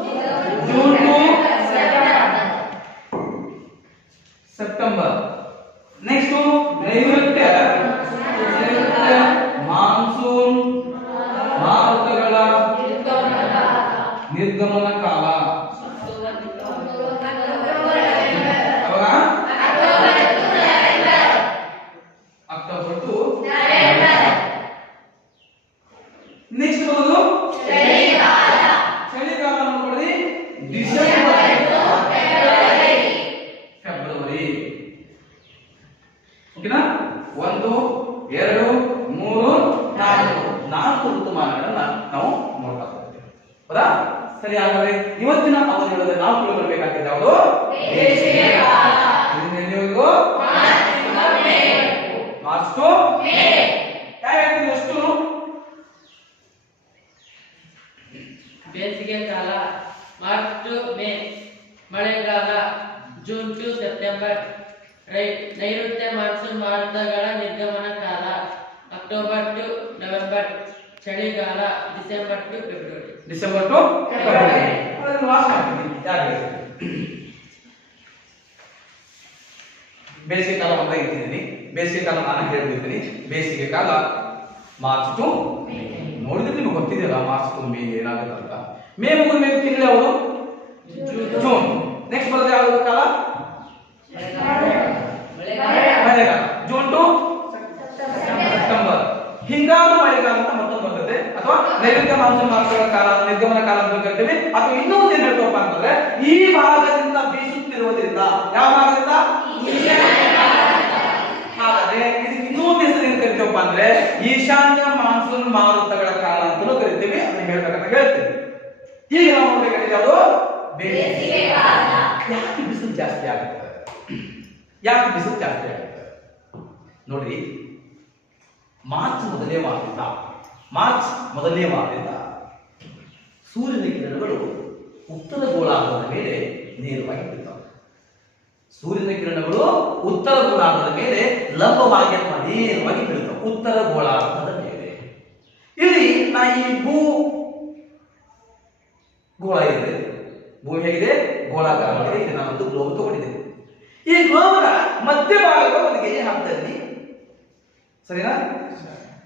ಸೆಪ್ಟೆಂಬರ್. ನೆಕ್ಸ್ಟ್ ನೈಋತ್ಯ ಮಾನ್ಸೂನ್ ಮಾರುತಗಳ ನಿರ್ಗಮನ ಕಾಲ ಅಕ್ಟೋಬರ್ ಟು. ನೆಕ್ಸ್ಟ್ ಬರೋದು ಚಳಿಗಾಲ ನೋಡ್ಕೊಳ್ಳಿ, ಡಿಸೆಂಬರ್ ಟು ಫೆಬ್ರವರಿ. ಓಕೆನಾ? 1 2 3 4 ಋತುಮಾನಗಳನ್ನ ನಾವು ನೋಡ್ತಾ ಹೋಗ್ತೇವೆ. ಹೌದಾ? ಸರಿ, ಹಾಗಾದ್ರೆ ಇವತ್ತಿನ ಅವಧಿಗಳಲ್ಲಿ ನಾವು ತಿಳ್ಕೊಳ್ಬೇಕಾಗಿದ್ದು ಯಾವುದು? March to May. ಯಾವ್ಯಾವ ಎಷ್ಟು? ಬೇಸಿಗೆ ಕಾಲ ಮಾರ್ಚ್ ಟು ಮೇ, ಮಳೆಗಾಲ ಜೂನ್ ಟು ಸೆಪ್ಟೆಂಬರ್, ನೈಋತ್ಯ ಮಾನ್ಸೂನ್ ಮಾರುತಗಳ ನಿರ್ಗಮನ ಕಾಲ ಅಕ್ಟೋಬರ್ ಟು ನವೆಂಬರ್, ಚಳಿಗಾಲ December to February. December to February. ಅದನ್ನು ವಾಚ್ ಮಾಡ್ತೀನಿ. ಯಾರು ಬೇಸಿಗೆ ಕಾಲ ಅಂತ ಇಟ್ಟಿದ್ದೀನಿ. ಬೇಸಿಗೆ ಕಾಲ ನಾನು ಹೇಳ್ಬಿಡ್ತೀನಿ. ಬೇಸಿಗೆ ಕಾಲ ಮಾರ್ಚ್ ಟು ನೋಡಿದ್ರೆ ನಿಮ್ಗೆ ಗೊತ್ತಿದೆಯಲ್ಲ ಮಾರ್ಚ್ ಟು ಮೇ ಏನಾಗುತ್ತೆ ಅಂತ. ಮೇ ಮುಗಿದ ಮೇಲೆ ತಿಂಗಳು ಯಾವುದು? ಜೂನ್. ನೆಕ್ಸ್ಟ್ ಬರೋದು ಯಾವುದು ಕಾಲ? ಮಳೆಗಾಲ ಜೂನ್ ಟು ಸೆಪ್ಟೆಂಬರ್. ಹಿಂಗಾರು ಮಳೆಗಾಲ ಅಂತ ಮತ್ತೊಂದು ಬರ್ತದೆ, ಅಥವಾ ನೈಋತ್ಯ ಮಾನ್ಸೂನ್ ಮಾರುತಗಳ ಕಾಲ, ನಿರ್ಗಮನ ಕಾಲ ಅಂತ ಕರಿತೀವಿ. ಅಥವಾ ಇನ್ನೊಂದು ಏನ್ ಹೇಳ್ತಪ್ಪ ಅಂತಂದ್ರೆ ಈ ಭಾಗದಿಂದ ಬೀಸುತ್ತಿರುವುದರಿಂದ. ಯಾವ ಭಾಗದಿಂದ? ಹಾಗಾದ್ರೆ ಇದಕ್ಕೆ ಇನ್ನೊಂದು ಹೆಸರು ಏನ್ ಕರಿತೀವಪ್ಪ ಅಂದ್ರೆ ಈಶಾನ್ಯ ಮಾನ್ಸೂನ್ ಮಾರುತಗಳ ಕಾಲ ಅಂತಲೂ ಕರಿತೀವಿ. ಅದನ್ನ ಹೇಳ್ಬೇಕಂತ ಹೇಳ್ತೀವಿ. ಈಗ ನಾವು ನೋಡ್ಬೇಕಾಗಿದೆ ಅದು ಬೇಸಿಗೆ ಕಾಲ. ಯಾಕೆ ಬಿಸಿಲು ಜಾಸ್ತಿ ಆಗುತ್ತೆ? ಯಾಕೆ ಬಿಸಿಲು ಜಾಸ್ತಿ ಆಗುತ್ತೆ ನೋಡ್ರಿ. ಮಾರ್ಚ್ ಮೊದಲನೇ ವಾರದಿಂದ ಸೂರ್ಯನ ಕಿರಣಗಳು ಉತ್ತರ ಗೋಳಾರ್ಧದ ಮೇಲೆ ನೇರವಾಗಿ ಬೀಳ್ತವೆ. ಸೂರ್ಯನ ಕಿರಣಗಳು ಉತ್ತರ ಗೋಳಾರ್ಧದ ಮೇಲೆ ಲಂಬವಾಗಿ ಅಥವಾ ನೇರವಾಗಿ ಬೀಳ್ತವೆ. ಉತ್ತರ ಗೋಳಾರ್ಧದ ಮೇಲೆ. ಇಲ್ಲಿ ನಾ ಈ ಗೋಳ ಇದೆ, ಭೂಮಿ ಹೇಗಿದೆ? ಗೋಳಾಕಾರವಾಗಿದೆ. ಇಲ್ಲಿ ನಾನೊಂದು ಗ್ಲೋಬ್ ತಗೊಂಡಿದ್ದೇನೆ. ಈ ಗ್ಲೋಬ್ನ ಮಧ್ಯಭಾಗದ ಒಂದು ಗೆರೆ ಹಾಕ್ತೀನಿ. ಸರಿನಾ?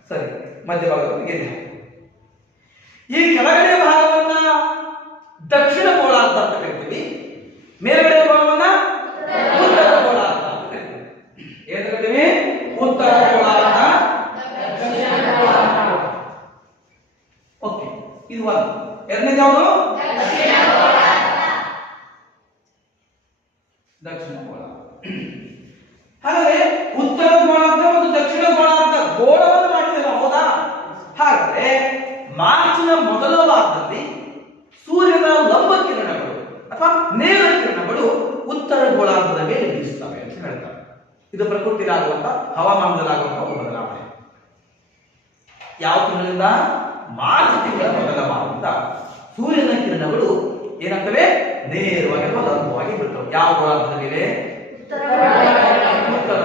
ಸರಿ, ಮಧ್ಯಭಾಗದ ಒಂದು ಗೆರೆ. ಈ ಕೆಳಗಡೆ ಭಾಗವನ್ನ ದಕ್ಷಿಣ ಗೋಳಾರ್ಧ ಅಂತ ಕರಿತೀವಿ. ಮೇಲ್ಗಡೆ ಭಾಗವನ್ನ ಉತ್ತರ ಗೋಳಾರ್ಧ ಅಂತ ಕರಿತೀವಿ. ಏನ್ ಕರಿತೀವಿ? ಉತ್ತರ ಗೋಳಾರ್ಧ, ದಕ್ಷಿಣ ಗೋಳಾರ್ಧ. ಓಕೆ, ಇದು ಒಂದು. ಎರಡನೇದು ಯಾವುದು? ದಕ್ಷಿಣ ಗೋಳಾರ್ಧ. ಹಾಗಾದ್ರೆ ಉತ್ತರ ಗೋಳಾರ್ಧ ಮತ್ತು ದಕ್ಷಿಣ ಗೋಳಾರ್ಧ ಗೋಳವನ್ನು ಮಾಡಿದ್ದೇವೆ. ಹೌದಾ? ಹಾಗಾದ್ರೆ ಮಾರ್ಚಿನ ಮೊದಲ ವಾರದಲ್ಲಿ ಸೂರ್ಯನ ಲಂಬ ಕಿರಣಗಳು ಅಥವಾ ನೇರ ಕಿರಣಗಳು ಉತ್ತರ ಗೋಳಾರ್ಧದ ಮೇಲೆ ಬೀಸುತ್ತವೆ ಅಂತ ಹೇಳ್ತಾರೆ. ಇದು ಪ್ರಕೃತಿಯಲ್ಲಾಗುವಂತ ಹವಾಮಾನದಲ್ಲಾಗುವಂತಹ ಒಂದು ಬದಲಾವಣೆ. ಯಾವ ತಿಂಗಳಿಂದ? ಮಾರ್ಚ್ ತಿಂಗಳ ಮೊದಲ ವಾರದಿಂದ ಸೂರ್ಯನ ಕಿರಣಗಳು ಏನಾಗ್ತವೆ? ನೇರವಾಗಿ ಅಥವಾ ಲಂಬವಾಗಿ ಬೀಳ್ತವೆ. ಯಾವ ಗೋಳಾರ್ಧದ ಮೇಲೆ? ಉತ್ತರ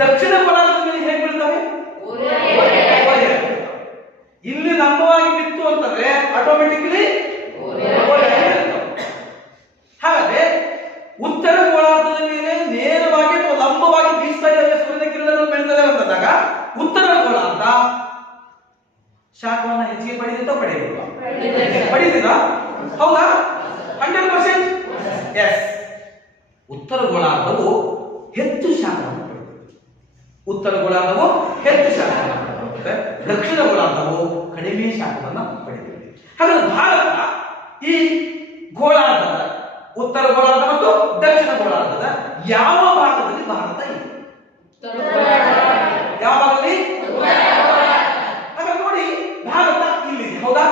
ದಕ್ಷಿಣ ಗೋಳಾರ್ಧದ ಮೇಲೆ ಹೇಗೆ ಬೀಳ್ತವೆ? ಇಲ್ಲಿ ಲಂಬವಾಗಿ ಬಿತ್ತು ಅಂತಂದ್ರೆ ಆಟೋಮೆಟಿಕಲಿ ಹಾಗಾದ್ರೆ ಉತ್ತರ ಗೋಳಾರ್ಧದ ಮೇಲೆ ನೇರವಾಗಿ ಅಥವಾ ಲಂಬವಾಗಿ ಬೀಸ್ತಾ ಇದ್ದಾವೆ ಸೂರ್ಯನ ಕಿರಣಗಳು ಬೀಳ್ತದೆ ಅಂತಂದಾಗ ಉತ್ತರ ಗೋಳಾರ್ಧ ಶಾಖವನ್ನ ಹೆಚ್ಚಿಗೆ ಪಡೆಯುತ್ತಾ ಪಡೆಯುತ್ತಾ ಪಡೆಯುತ್ತಾ? ಹೌದಾ? 100%? ಎಸ್. ಉತ್ತರ ಗೋಳಾರ್ಧವು ಹೆಚ್ಚು ಶಾಖವನ್ನು ಪಡೆಯುತ್ತದೆ. ಉತ್ತರ ಗೋಳಾರ್ಧವು ಹೆಚ್ಚು ಶಾಖವನ್ನು ಪಡೆಯುತ್ತದೆ. ದಕ್ಷಿಣ ಗೋಳಾರ್ಧವು ಕಡಿಮೆ ಶಾಖವನ್ನು ಪಡೆಯುತ್ತದೆ. ಹಾಗಾದ್ರೆ ಭಾರತ ಈ ಗೋಳಾರ್ಧದ ಉತ್ತರ ಗೋಳಾರ್ಧ ಮತ್ತು ದಕ್ಷಿಣ ಗೋಳಾರ್ಧದ ಯಾವ ಭಾಗದಲ್ಲಿ ಭಾರತ ಇದೆ? ಯಾವ ಭಾಗದಲ್ಲಿ? ಹಾಗಾದ್ರೆ ನೋಡಿ, ಭಾರತ ಇಲ್ಲಿದೆ. ಹೌದಾ?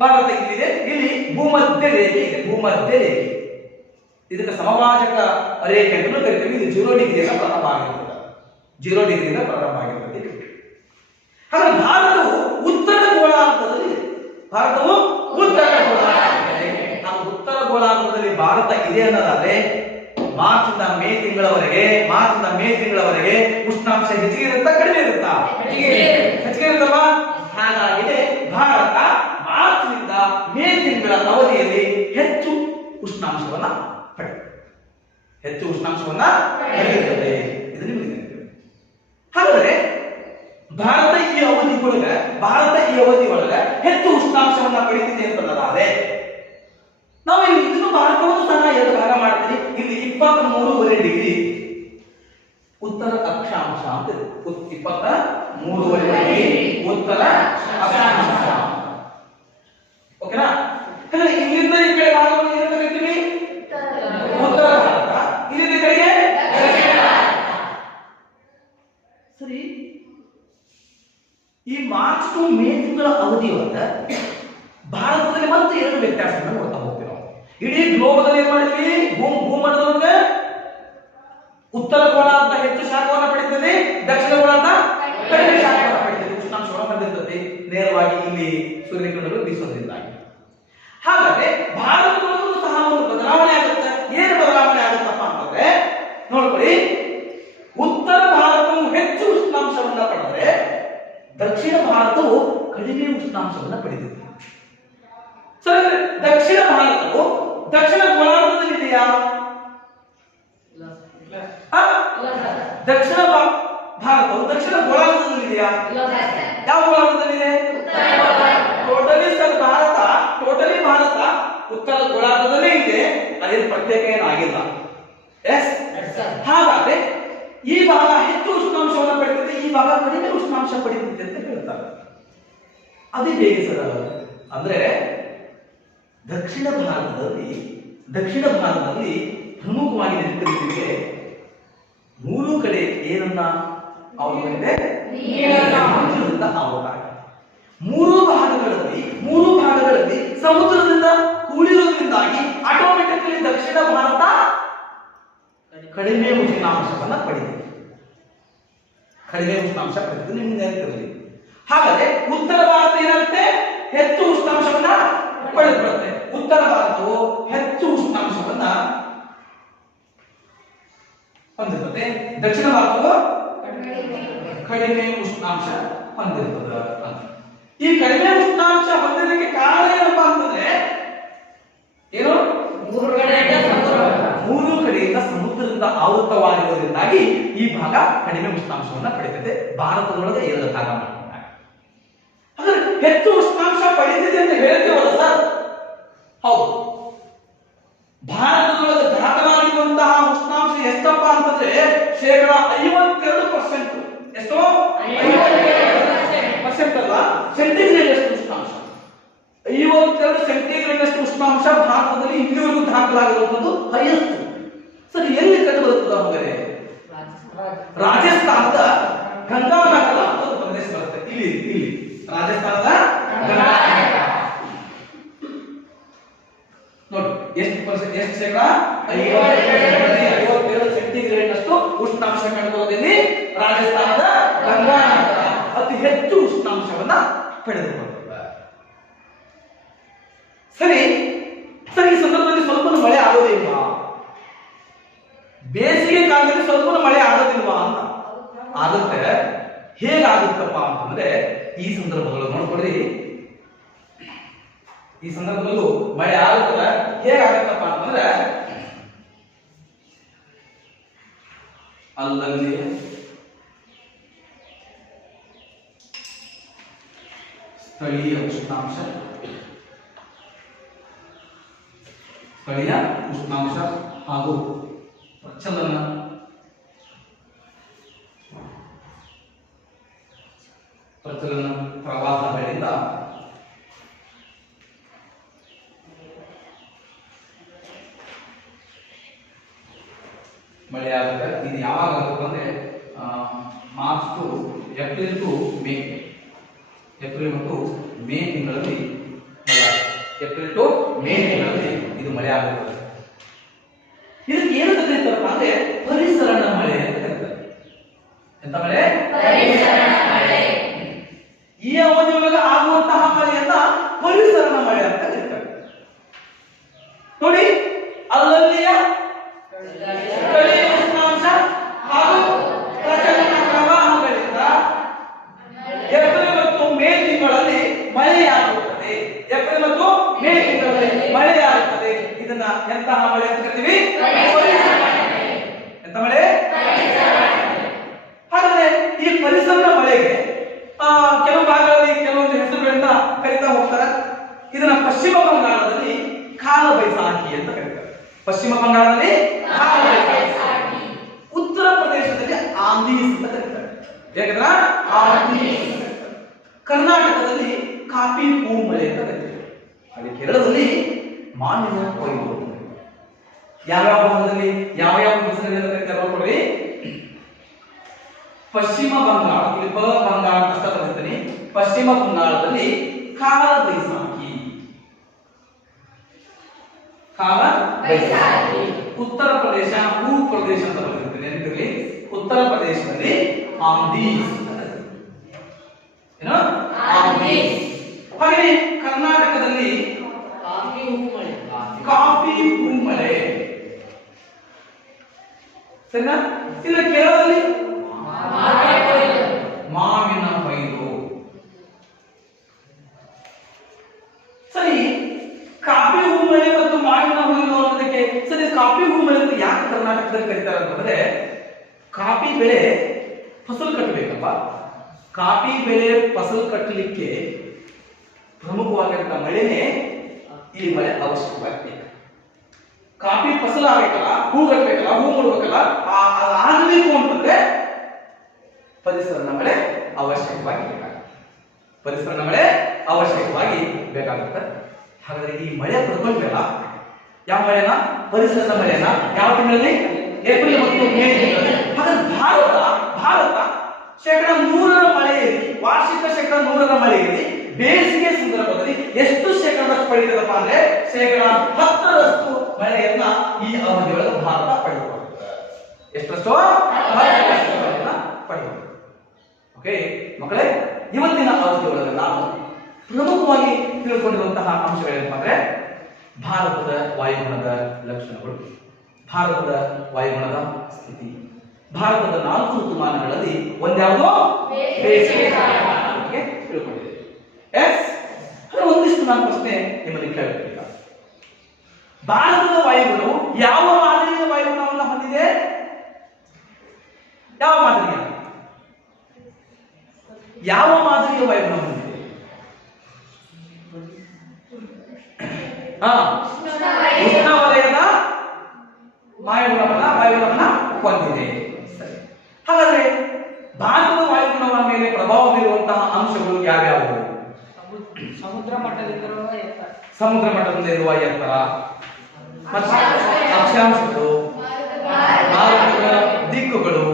ಭಾರತ ಇಲ್ಲಿದೆ. ಇಲ್ಲಿ ಭೂಮಧ್ಯ ರೇಖೆ ಇದೆ. ಭೂಮಧ್ಯ ರೇಖೆ ಇದಕ್ಕೆ ಸಮಭಾಜಕ ರೇಖೆ ಅಂತ ಕರಿತೀವಿ. ಇದು 0 ಡಿಗ್ರಿಯಿಂದ ಪ್ರಾರಂಭ ಆಗಿರ್ತದೆ. 0 ಡಿಗ್ರಿಯಿಂದ ಪ್ರಾರಂಭ ಆಗಿರ್ತದೆ. ಹಾಗಾದ್ರೆ ಭಾರತವು ಉತ್ತರ ಗೋಳಾರ್ಧದಲ್ಲಿ ಇದೆ. ಭಾರತವು ಉತ್ತರ ಗೋಳಾರ್ಧದಲ್ಲಿ. ನಾವು ಉತ್ತರ ಗೋಳಾರ್ಧದಲ್ಲಿ ಭಾರತ ಇದೆ ಅನ್ನೋದಾದ್ರೆ ಮಾರ್ಚ್ನಿಂದ ಮೇ ತಿಂಗಳವರೆಗೆ ಉಷ್ಣಾಂಶ ಹೆಚ್ಚಿಗೆ ಇರುತ್ತಾ ಕಡಿಮೆ ಇರುತ್ತಾ? ಹೆಚ್ಚಿಗೆ ಇರುತ್ತಲ್ವಾ? ಹಾಗಾಗಿದೆ ಭಾರತ ಮಾರ್ಚ್ನಿಂದ ಮೇ ತಿಂಗಳ ಅವಧಿಯಲ್ಲಿ ಹೆಚ್ಚು ಉಷ್ಣಾಂಶವನ್ನ ಪಡೆಯುತ್ತದೆ. ಇದು ನಿಮಗೆ ತಿಳಿದಿದೆ. ಹಾಗಾದ್ರೆ ಭಾರತ ಈ ಅವಧಿ ಒಳಗೆ ಹೆಚ್ಚು ಉಷ್ಣಾಂಶವನ್ನ ಪಡೆಯುತ್ತಿದೆ ಅಂತಂದಾದ್ರೆ ನಾವು ಇದನ್ನು ಭಾರತವನ್ನು ಸಹ ಎರಡು ಭಾಗ ಮಾಡ್ತೀವಿ. ಇಲ್ಲಿ 23.5 ಡಿಗ್ರಿ ಉತ್ತರ ಅಕ್ಷಾಂಶ ಅಂತ ಇದೆ. 23.5 ಡಿಗ್ರಿ ಉತ್ತರ ಅಕ್ಷಾಂಶ. ಓಕೆನಾ? ಹಾಗಾದ್ರೆ ಇಲ್ಲಿಂದ ಈ ಕಡೆ ಭಾಗವನ್ನು ಏನು ಕರಿತೀವಿ? ಉತ್ತರ ಭಾರತ. ಇಲ್ಲಿಂದ ಈ ಕಡೆಗೆ ಸರಿ. ಈ ಮಾರ್ಚ್ ಟು ಮೇ ತಿಂಗಳ ಅವಧಿಯೊಳಗೆ ಭಾರತದಲ್ಲಿ ಮತ್ತೆ ಎರಡು ವ್ಯತ್ಯಾಸಗಳನ್ನು ನೋಡ್ತಾ ಹೋಗ್ತೀವಿ ನಾವು. ಇಡೀ ಗ್ಲೋಬದಲ್ಲಿ ಏನ್ ಮಾಡಿದ್ವಿ? ಭೂಮಂಡಲದೊಳಗೆ ಉತ್ತರ ಗೋಳಾರ್ಧ ಹೆಚ್ಚು ಶಾಖವನ್ನು ಪಡೆಯುತ್ತದೆ, ದಕ್ಷಿಣ ಗೋಳಾರ್ಧ ಕಡಿಮೆ ಶಾಖವನ್ನು ಪಡೆಯುತ್ತದೆ. ಉಷ್ಣಾಂಶವನ್ನು ಹೊಂದಿರುತ್ತದೆ ನೇರವಾಗಿ ಇಲ್ಲಿ ಸೂರ್ಯನ ಕಿರಣಗಳು ಬೀಸೋದ್ರಿಂದಾಗಿ. ಹಾಗಾದ್ರೆ ಭಾರತದಲ್ಲೂ ಸಹ ಒಂದು ಬದಲಾವಣೆ ಆಗುತ್ತೆ. ಏನು ಬದಲಾವಣೆ ಆಗುತ್ತಪ್ಪ ಅಂತಂದ್ರೆ ನೋಡ್ಕೊಳ್ಳಿ, ಉತ್ತರ ಭಾರತವು ಹೆಚ್ಚು ಉಷ್ಣಾಂಶವನ್ನ ಪಡೆದರೆ ದಕ್ಷಿಣ ಭಾರತವು ಕಡಿಮೆ ಉಷ್ಣಾಂಶವನ್ನ ಪಡೆದಿದೆ. ಸರಿ, ದಕ್ಷಿಣ ಭಾರತವು ದಕ್ಷಿಣ ಗೋಳಾರ್ಧದಲ್ಲಿದೆಯಾ? ದಕ್ಷಿಣ ಭಾರತವು ದಕ್ಷಿಣ ಗೋಳಾರ್ಧದಲ್ಲಿದೆಯಾ? ಯಾವ ಗೋಳಾರ್ಧದಲ್ಲಿದೆ? ಟೋಟಲಿ ಭಾರತ ಉತ್ತರ ಗೋಳಾರ್ಧದಲ್ಲೇ ಇದೆ. ಅದೇನು ಪ್ರತ್ಯೇಕ ಏನಾಗಿಲ್ಲ. ಎಸ್. ಹಾಗಾದ್ರೆ ಈ ಭಾಗ ಹೆಚ್ಚು ಉಷ್ಣಾಂಶವನ್ನು ಪಡೆಯುತ್ತದೆ, ಈ ಭಾಗ ಕಡಿಮೆ ಉಷ್ಣಾಂಶ ಪಡೆಯುತ್ತದೆ ಅಂತ ಹೇಳ್ತಾರೆ. ಅದೇ ಹೇಗೆ ಸರ್? ಅಂದ್ರೆ ದಕ್ಷಿಣ ಭಾರತದಲ್ಲಿ ಪ್ರಮುಖವಾಗಿ ನೆನಪಿಗೆ ಮೂರು ಕಡೆ ಏನನ್ನ ಆವೃತವಿದೆ? ಆವೃತ. ಮೂರು ಭಾಗಗಳಲ್ಲಿ ಸಮುದ್ರದಿಂದ ಕೂಡಿರುವುದರಿಂದಾಗಿ ಆಟೋಮೆಟಿಕಲಿ ದಕ್ಷಿಣ ಭಾರತ ಕಡಿಮೆ ಉಷ್ಣಾಂಶವನ್ನ ಪಡೆದಿದೆ. ನಿಮ್ಗೆ ನೆನಪಿರಲಿ. ಹಾಗಾದ್ರೆ ಉತ್ತರ ಭಾರತ ಏನಾಗುತ್ತೆ? ಹೆಚ್ಚು ಉಷ್ಣಾಂಶವನ್ನ ಪಡೆದುಕೊಳ್ಳುತ್ತೆ. ಉತ್ತರ ಭಾರತವು ಹೆಚ್ಚು ಉಷ್ಣಾಂಶವನ್ನ ಹೊಂದಿರುತ್ತದೆ, ದಕ್ಷಿಣ ಭಾರತವು ಕಡಿಮೆ ಉಷ್ಣಾಂಶ ಹೊಂದಿರುತ್ತದೆ. ಈ ಕಡಿಮೆ ಉಷ್ಣಾಂಶ ಹೊಂದಿದ್ದಕ್ಕೆ ಕಾರಣ ಏನಪ್ಪಾ ಅಂತಂದ್ರೆ ಏನು? ಮೂರು ಕಡೆಯಿಂದ ಸಮುದ್ರದಿಂದ ಆವೃತವಾಗಿರುವುದರಿಂದಾಗಿ ಈ ಭಾಗ ಕಡಿಮೆ ಉಷ್ಣಾಂಶವನ್ನ ಪಡೆಯುತ್ತದೆ. ಭಾರತದೊಳಗೆ ಎರಡು ಭಾಗ ಮಾಡ್ತಾರೆ. ಹಾಗಾದ್ರೆ ಹೆಚ್ಚು ಉಷ್ಣಾಂಶ ಪಡೆದಿದೆ ಅಂತ ಹೇಳ್ತೇವಲ್ಲ ಸರ್? ಹೌದು. ಭಾರತದೊಳಗೆ ದಾಖಲಾಗಿರುವಂತಹ ಉಷ್ಣಾಂಶ ಎಷ್ಟಪ್ಪ ಅಂತಂದ್ರೆ 52%. ಎಷ್ಟೋ? 52% ಅಲ್ಲ, ಸೆಂಟಿಗ್ರೇಡ್ ಅಷ್ಟು ಉಷ್ಣಾಂಶ. 52 ಸೆಂಟಿಗ್ರೇಡ್ ಅಷ್ಟು ಉಷ್ಣಾಂಶ ಭಾರತದಲ್ಲಿ ಇಲ್ಲಿವರೆಗೂ ದಾಖಲಾಗಿರುವಂತದ್ದು ಹೈಯೆಸ್ಟ್. ಸರ್, ಎಲ್ಲಿ ಕಂಡು ಬರುತ್ತದೆ? ಹಾಗಾದ್ರೆ ರಾಜಸ್ಥಾನದ ಗಂಗಾನಗರ ಅಂತ ಒಂದು ಪ್ರದೇಶ ಬರುತ್ತೆ. ಇಲ್ಲಿ ರಾಜಸ್ಥಾನದ ನೋಡಿ ಎಷ್ಟು ಶೇಕಡ? 57 ಸೆಂಟಿಗ್ರೇಡ್ ಅಷ್ಟು ಉಷ್ಣಾಂಶ ಕಂಡುಬರುವುದಲ್ಲಿ ರಾಜಸ್ಥಾನದ ಗಂಗಾನಗರ ಅತಿ ಹೆಚ್ಚು ಉಷ್ಣಾಂಶವನ್ನ ಪಡೆದುಕೊಳ್ಳುತ್ತದೆ. ಸರಿ, ಈ ಸಂದರ್ಭದಲ್ಲಿ ಸ್ವಲ್ಪ ಮಳೆ ಆಗೋದಿಲ್ವಾ? ಬೇಸಿಗೆ ಕಾಲದಲ್ಲಿ ಸ್ವಲ್ಪ ಮಳೆ ಆಗೋದಿಲ್ವಾ ಅಂತ ಆಗುತ್ತೆ. ಹೇಗಾಗುತ್ತಪ್ಪ ಅಂತಂದ್ರೆ ಈ ಸಂದರ್ಭಗಳು ನೋಡ್ಕೊಡ್ರಿ. ಈ ಸಂದರ್ಭದಲ್ಲೂ ಮಳೆ ಆಗುತ್ತಲ್ಲ, ಹೇಗಾಗತ್ತಪ್ಪ ಅಂತಂದ್ರೆ ಅಲ್ಲಲ್ಲಿ ಸ್ಥಳೀಯ ಉಷ್ಣಾಂಶ ಹಾಗೂ ಪ್ರಚಲನ ಪ್ರವಾಹಗಳಿಂದ ಮಳೆ ಆಗುತ್ತೆ. ಇದು ಯಾವಾಗ ಆಗುತ್ತೆ ಅಂದ್ರೆ March to April to May, April ಮತ್ತು ಮೇ ತಿಂಗಳಲ್ಲಿ ಮಳೆ ಆಗುತ್ತೆ. ಏಪ್ರಿಲ್ ಟು ಮೇ ತಿಂಗಳಲ್ಲಿ ಇದು ಮಳೆ ಆಗುತ್ತದೆ. ಇದಕ್ಕೆ ಏನು ಕರೀತಾರಪ್ಪ ಅಂದ್ರೆ ಪರಿಸರಣ ಮಳೆ ಅಂತ ಕರೀತಾರೆ. ಎಂತ ಮಳೆ? ಈ ಅವಧಿಯೊಳಗೆ ಆಗುವಂತಹ ಮಳೆಯನ್ನ ಪರಿಸರಣ ಮಳೆ ಅಂತ ಕರೀತಾರೆ. ನೋಡಿ, ಅಲ್ಲಲ್ಲಿಯ ಸ್ಥಳೀಯ ಉಷ್ಣಾಂಶ ಹಾಗೂ ಪ್ರಚಲನ ಪ್ರವಾಹಗಳಿಂದ ಏಪ್ರಿಲ್ ಮತ್ತು ಮೇ ತಿಂಗಳಲ್ಲಿ ಮಳೆಯಾಗುತ್ತದೆ. ಏಪ್ರಿಲ್ ಮತ್ತು ಮೇ ತಿಂಗಳಲ್ಲಿ ಮಳೆಯಾಗುತ್ತದೆ. ಇದನ್ನ ಎಂತಹ ಮಳೆ ಅಂತ ಕರಿತೀವಿ? ಎಂತ ಮಳೆ? ಹಾಗಾದ್ರೆ ಈ ಪರಿಸರ ಮಳೆಗೆ ಕೆಲವು ಭಾಗಗಳಲ್ಲಿ ಕೆಲವೊಂದು ಹೆಸರುಗಳಿಂದ ಕರೀತಾ ಹೋಗ್ತಾರೆ. ಇದನ್ನ ಪಶ್ಚಿಮ ಬಂಗಾಳದಲ್ಲಿ ಕಾಲ ಬೈಸಾಖಿ ಅಂತ ಕರೀತಾರೆ. ಪಶ್ಚಿಮ ಬಂಗಾಳದಲ್ಲಿ ಕಾಲ ಬೈಸಾಖಿ, ಉತ್ತರ ಪ್ರದೇಶದಲ್ಲಿ ಆಂಧೀಸ್ ಅಂತ ಕರೀತಾರೆ. ಯಾಕಂದ್ರ ಆಂಧೀಸ್. ಕರ್ನಾಟಕದಲ್ಲಿ ಕಾಫಿ ಹೂ ಮಳೆ ಅಂತ ಕರೀತಾರೆ. ಹಾಗೆ ಕೇರಳದಲ್ಲಿ ಮಾವಿನ ಕೊಯ್ಲು. ಯಾವ್ಯಾವ ಭಾಗದಲ್ಲಿ ಯಾವ್ಯಾವ ಹೆಸರುಗಳಿಂದ ಕರೀತಾರೆ ನೋಡ್ಕೊಳ್ಳಿ. ಪಶ್ಚಿಮ ಬಂಗಾಳ, ಇಲ್ಲಿ ಬಂಗಾಳ ಕಷ್ಟ ಬರ್ತೀನಿ. ಪಶ್ಚಿಮ ಬಂಗಾಳದಲ್ಲಿ ಕಾಲ ಬೈಸಾಖಿ, ಕಾಲ ಬೈಸಾಖಿ. ಉತ್ತರ ಪ್ರದೇಶ ಹೂ ಪ್ರದೇಶ ಅಂತ ಬರ್ತಿರ್ತೀನಿ ನೆನಪಿರಲಿ. ಉತ್ತರ ಪ್ರದೇಶದಲ್ಲಿ ಆಂಧೀಸ್. ಏನು? ಆಂಧೀಸ್. ಹಾಗೆ ಕರ್ನಾಟಕದಲ್ಲಿ ಕಾಫಿ ಹೂ ಮಳೆ. ಸರಿನಾ? ಇನ್ನು ಕೇರಳದಲ್ಲಿ ಮಾವಿನ ಕೊಯ್ಲು. ಸರಿ, ಕಾಫಿ ಹೂ ಮಳೆ ಮತ್ತು ಮಾವಿನ ಕೊಯ್ಲು ಅನ್ನೋದಕ್ಕೆ ಸರಿ, ಕಾಫಿ ಹೂ ಮಳೆ ಅಂತ ಯಾಕೆ ಕರ್ನಾಟಕದಲ್ಲಿ ಕರೀತಾರೆ ಅಂತಂದ್ರೆ, ಕಾಫಿ ಬೆಳೆ ಫಸಲು ಕಟ್ಟಬೇಕಪ್ಪ. ಕಾಫಿ ಬೆಳೆ ಫಸಲು ಕಟ್ಟಲಿಕ್ಕೆ ಪ್ರಮುಖವಾಗಿರುವಂತಹ ಮಳೆನೇ ಈ ಮಳೆ ಅವಶ್ಯಕವಾಗಿದೆ. ಕಾಫಿ ಫಸಲು ಆಗಬೇಕಲ್ಲ, ಹೂ ಕಟ್ಟಬೇಕಲ್ಲ, ಹೂ ಮೂಡಬೇಕಲ್ಲ, ಆಗಬೇಕು ಅಂತಂದ್ರೆ ಪರಿಸರಣ ಮಳೆ ಅವಶ್ಯಕವಾಗಿ ಬೇಕಾಗುತ್ತೆ. ಪರಿಸರಣ ಮಳೆ ಅವಶ್ಯಕವಾಗಿ ಬೇಕಾಗುತ್ತೆ. ಹಾಗಾದ್ರೆ ಈ ಮಳೆ ಪಡ್ಕೊಂಡ್ವಲ್ಲ, ಯಾವ ಮಳೆನ? ಪರಿಸರದ ಮಳೆನ ಯಾವ ತಿಂಗಳಲ್ಲಿ? ಏಪ್ರಿಲ್ ಮತ್ತು ಮೇ ತಿಂಗಳಲ್ಲಿ. ಹಾಗಾದ್ರೆ ಭಾರತ ಶೇಕಡ 100ರ ಮಳೆಯಲ್ಲಿ, ವಾರ್ಷಿಕ ಶೇಕಡ 100ರ ಮಳೆಯಲ್ಲಿ ಬೇಸಿಗೆ ಸಂದರ್ಭದಲ್ಲಿ ಎಷ್ಟು ಶೇಕಡದಷ್ಟು ಪಡೆಯುತ್ತದಪ್ಪ ಅಂದ್ರೆ ಶೇಕಡ 10ರಷ್ಟು ಮಳೆಯನ್ನ ಈ ಅವಧಿಯೊಳಗೆ ಭಾರತ ಪಡೆದುಕೊಳ್ಳುತ್ತದೆ. ಎಷ್ಟರಷ್ಟು? 10ರಷ್ಟು ಮಳೆಯನ್ನ ಪಡೆದುಕೊಳ್ಳುತ್ತದೆ. ಓಕೆ ಮಕ್ಕಳೇ, ಇವತ್ತಿನ ಅವಧಿಯೊಳಗೆ ನಾವು ಪ್ರಮುಖವಾಗಿ ತಿಳ್ಕೊಂಡಿರುವಂತಹ ಅಂಶಗಳೇನಪ್ಪ ಅಂದ್ರೆ ಭಾರತದ ವಾಯುಗುಣದ ಲಕ್ಷಣಗಳು, ಭಾರತದ ವಾಯುಗುಣದ ಸ್ಥಿತಿ, ಭಾರತದ 4 ಋತುಮಾನಗಳಲ್ಲಿ ಒಂದ್ಯಾವುದೋ ಬೇಸಿಗೆ ಬಗ್ಗೆ ತಿಳ್ಕೊಂಡಿದ್ದೇವೆ. ಎಸ್, ಒಂದಿಷ್ಟು ನಾನು ಪ್ರಶ್ನೆ ನಿಮ್ಮಲ್ಲಿ ಕೇಳ್ತೀನಿ. ಭಾರತದ ವಾಯುಗುಣವು ಯಾವ ಮಾದರಿಯ ವಾಯುಗುಣವನ್ನು ಹೊಂದಿದೆ? ಯಾವ ಮಾದರಿಯ ವಾಯುಗುಣ ಹೊಂದಿದೆ? ಉಷ್ಣವಲಯದ ವಾಯುಗುಣವನ್ನ ಹೊಂದಿದೆ. ಸರಿ, ಹಾಗಾದ್ರೆ ಭಾರತದ ವಾಯುಗುಣದ ಮೇಲೆ ಪ್ರಭಾವ ಬೀರುವಂತಹ ಅಂಶಗಳು ಯಾವ್ಯಾವು? ಸಮುದ್ರ ಮಟ್ಟದಿಂದ ಇರುವ ಎತ್ತರ, ಅಕ್ಷಾಂಶಗಳು, ಮಾರುತಗಳ ದಿಕ್ಕುಗಳು,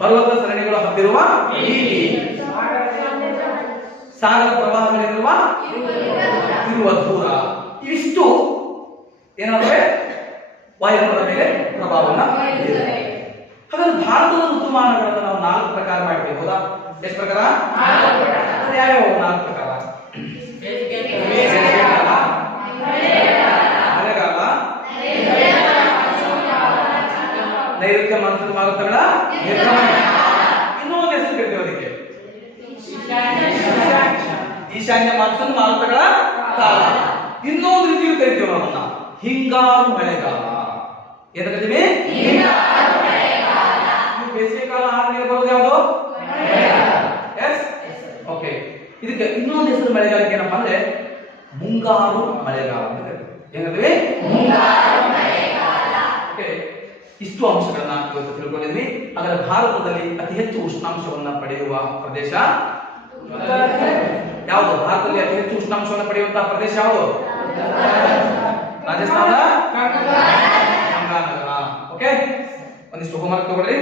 ಪರ್ವತ ಸರಣಿಗಳು ಹಬ್ಬಿರುವ ರೀತಿ, ಸಾಗರ ಪ್ರವಾಹಗಳಿರುವ ಇರುವ ದೂರ, ಇಷ್ಟು ಏನಾದ್ರೆ ವಾಯುಗುಣದ ಮೇಲೆ ಪ್ರಭಾವವನ್ನು ಬೀರುತ್ತದೆ. ಹಾಗಾದ್ರೆ ಭಾರತದ ಋತುಮಾನಗಳನ್ನು ನಾವು 4 ಪ್ರಕಾರ ಮಾಡ್ಬೇಕು. ಹೌದಾ? ಎಷ್ಟು ಪ್ರಕಾರ? ಯಾವ್ಯಾವ 4 ಪ್ರಕಾರ? ಮಳೆಗಾಲ, ನೈಋತ್ಯ ಮಾನ್ಸೂನ್ ಮಾರುತಗಳ ಇನ್ನೂ ಒಂದು ಹೆಸರು ಕರಿತೀವಿ ಅದಕ್ಕೆ, ಈಶಾನ್ಯ ಮಾನ್ಸೂನ್ ಮಾರುತಗಳ ಕಾಲ. ಇನ್ನೊಂದು ರೀತಿಯೂ ಕರಿತೀವಿ ನಾವು ಅದನ್ನ ಹಿಂಗಾರು ಮಳೆಗಾಲ. ಏನ್ ಕರಿತೀವಿ? ಬೇಸಿಗೆ ಕಾಲ ಆದ್ಮೇಲೆ ಬರೋದು ಯಾವುದು? Yes, okay. ಇದಕ್ಕೆ ಇನ್ನೊಂದು ಹೆಸರು ಮಳೆಗಾಲಕ್ಕೆ ಏನಪ್ಪಾ ಅಂದ್ರೆ ಮುಂಗಾರು ಮಳೆಗಾಲ ಅಂತ ಕರಿತೀವಿ. ಏನ್ ಕರಿತೀವಿ? ಓಕೆ. ಇಷ್ಟು ಅಂಶಗಳನ್ನ ಇವತ್ತು ತಿಳ್ಕೊಂಡಿದ್ವಿ. ಅದರ ಭಾರತದಲ್ಲಿ ಅತಿ ಹೆಚ್ಚು ಉಷ್ಣಾಂಶವನ್ನ ಪಡೆಯುವ ಪ್ರದೇಶ ಯಾವುದು? ಭಾರತದಲ್ಲಿ ಅತಿ ಹೆಚ್ಚು ಉಷ್ಣಾಂಶವನ್ನು ಪಡೆಯುವಂತಹ ಪ್ರದೇಶ ಯಾವುದು? ರಾಜಸ್ಥಾನ, ಗಂಗಾನಗರ. ಓಕೆ, ಒಂದಿಷ್ಟು ಹೋಮ್ವರ್ಕ್ ತಗೊಳ್ಳಿ.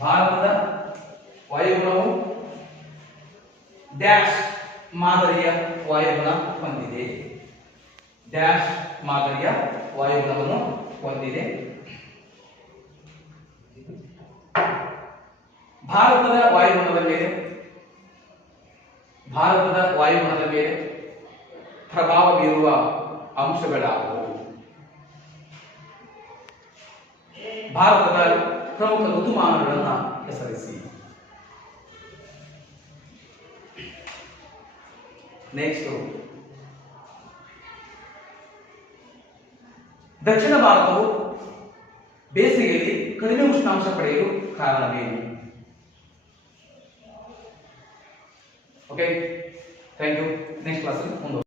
ಭಾರತದ ವಾಯುಗುಣವು ಡ್ಯಾಶ್ ಮಾದರಿಯ ವಾಯುಗುಣ ಹೊಂದಿದೆ. ಡ್ಯಾಶ್ ಮಾದರಿಯ ವಾಯುಗುಣವನ್ನು ಹೊಂದಿದೆ. ಭಾರತದ ವಾಯುಗುಣದ ಮೇಲೆ ಪ್ರಭಾವ ಬೀರುವ ಅಂಶಗಳಾದವು. ಭಾರತದ ಪ್ರಮುಖ ಋತುಮಾನಗಳನ್ನು ಹೆಸರಿಸಿ. ನೆಕ್ಸ್ಟ್, ದಕ್ಷಿಣ ಭಾರತವು ಬೇಸಿಗೆಯಲ್ಲಿ ಕಡಿಮೆ ಉಷ್ಣಾಂಶ ಪಡೆಯಲು ಕಾರಣವೇನು? Okay, thank you. Next class ಮುಂದೆ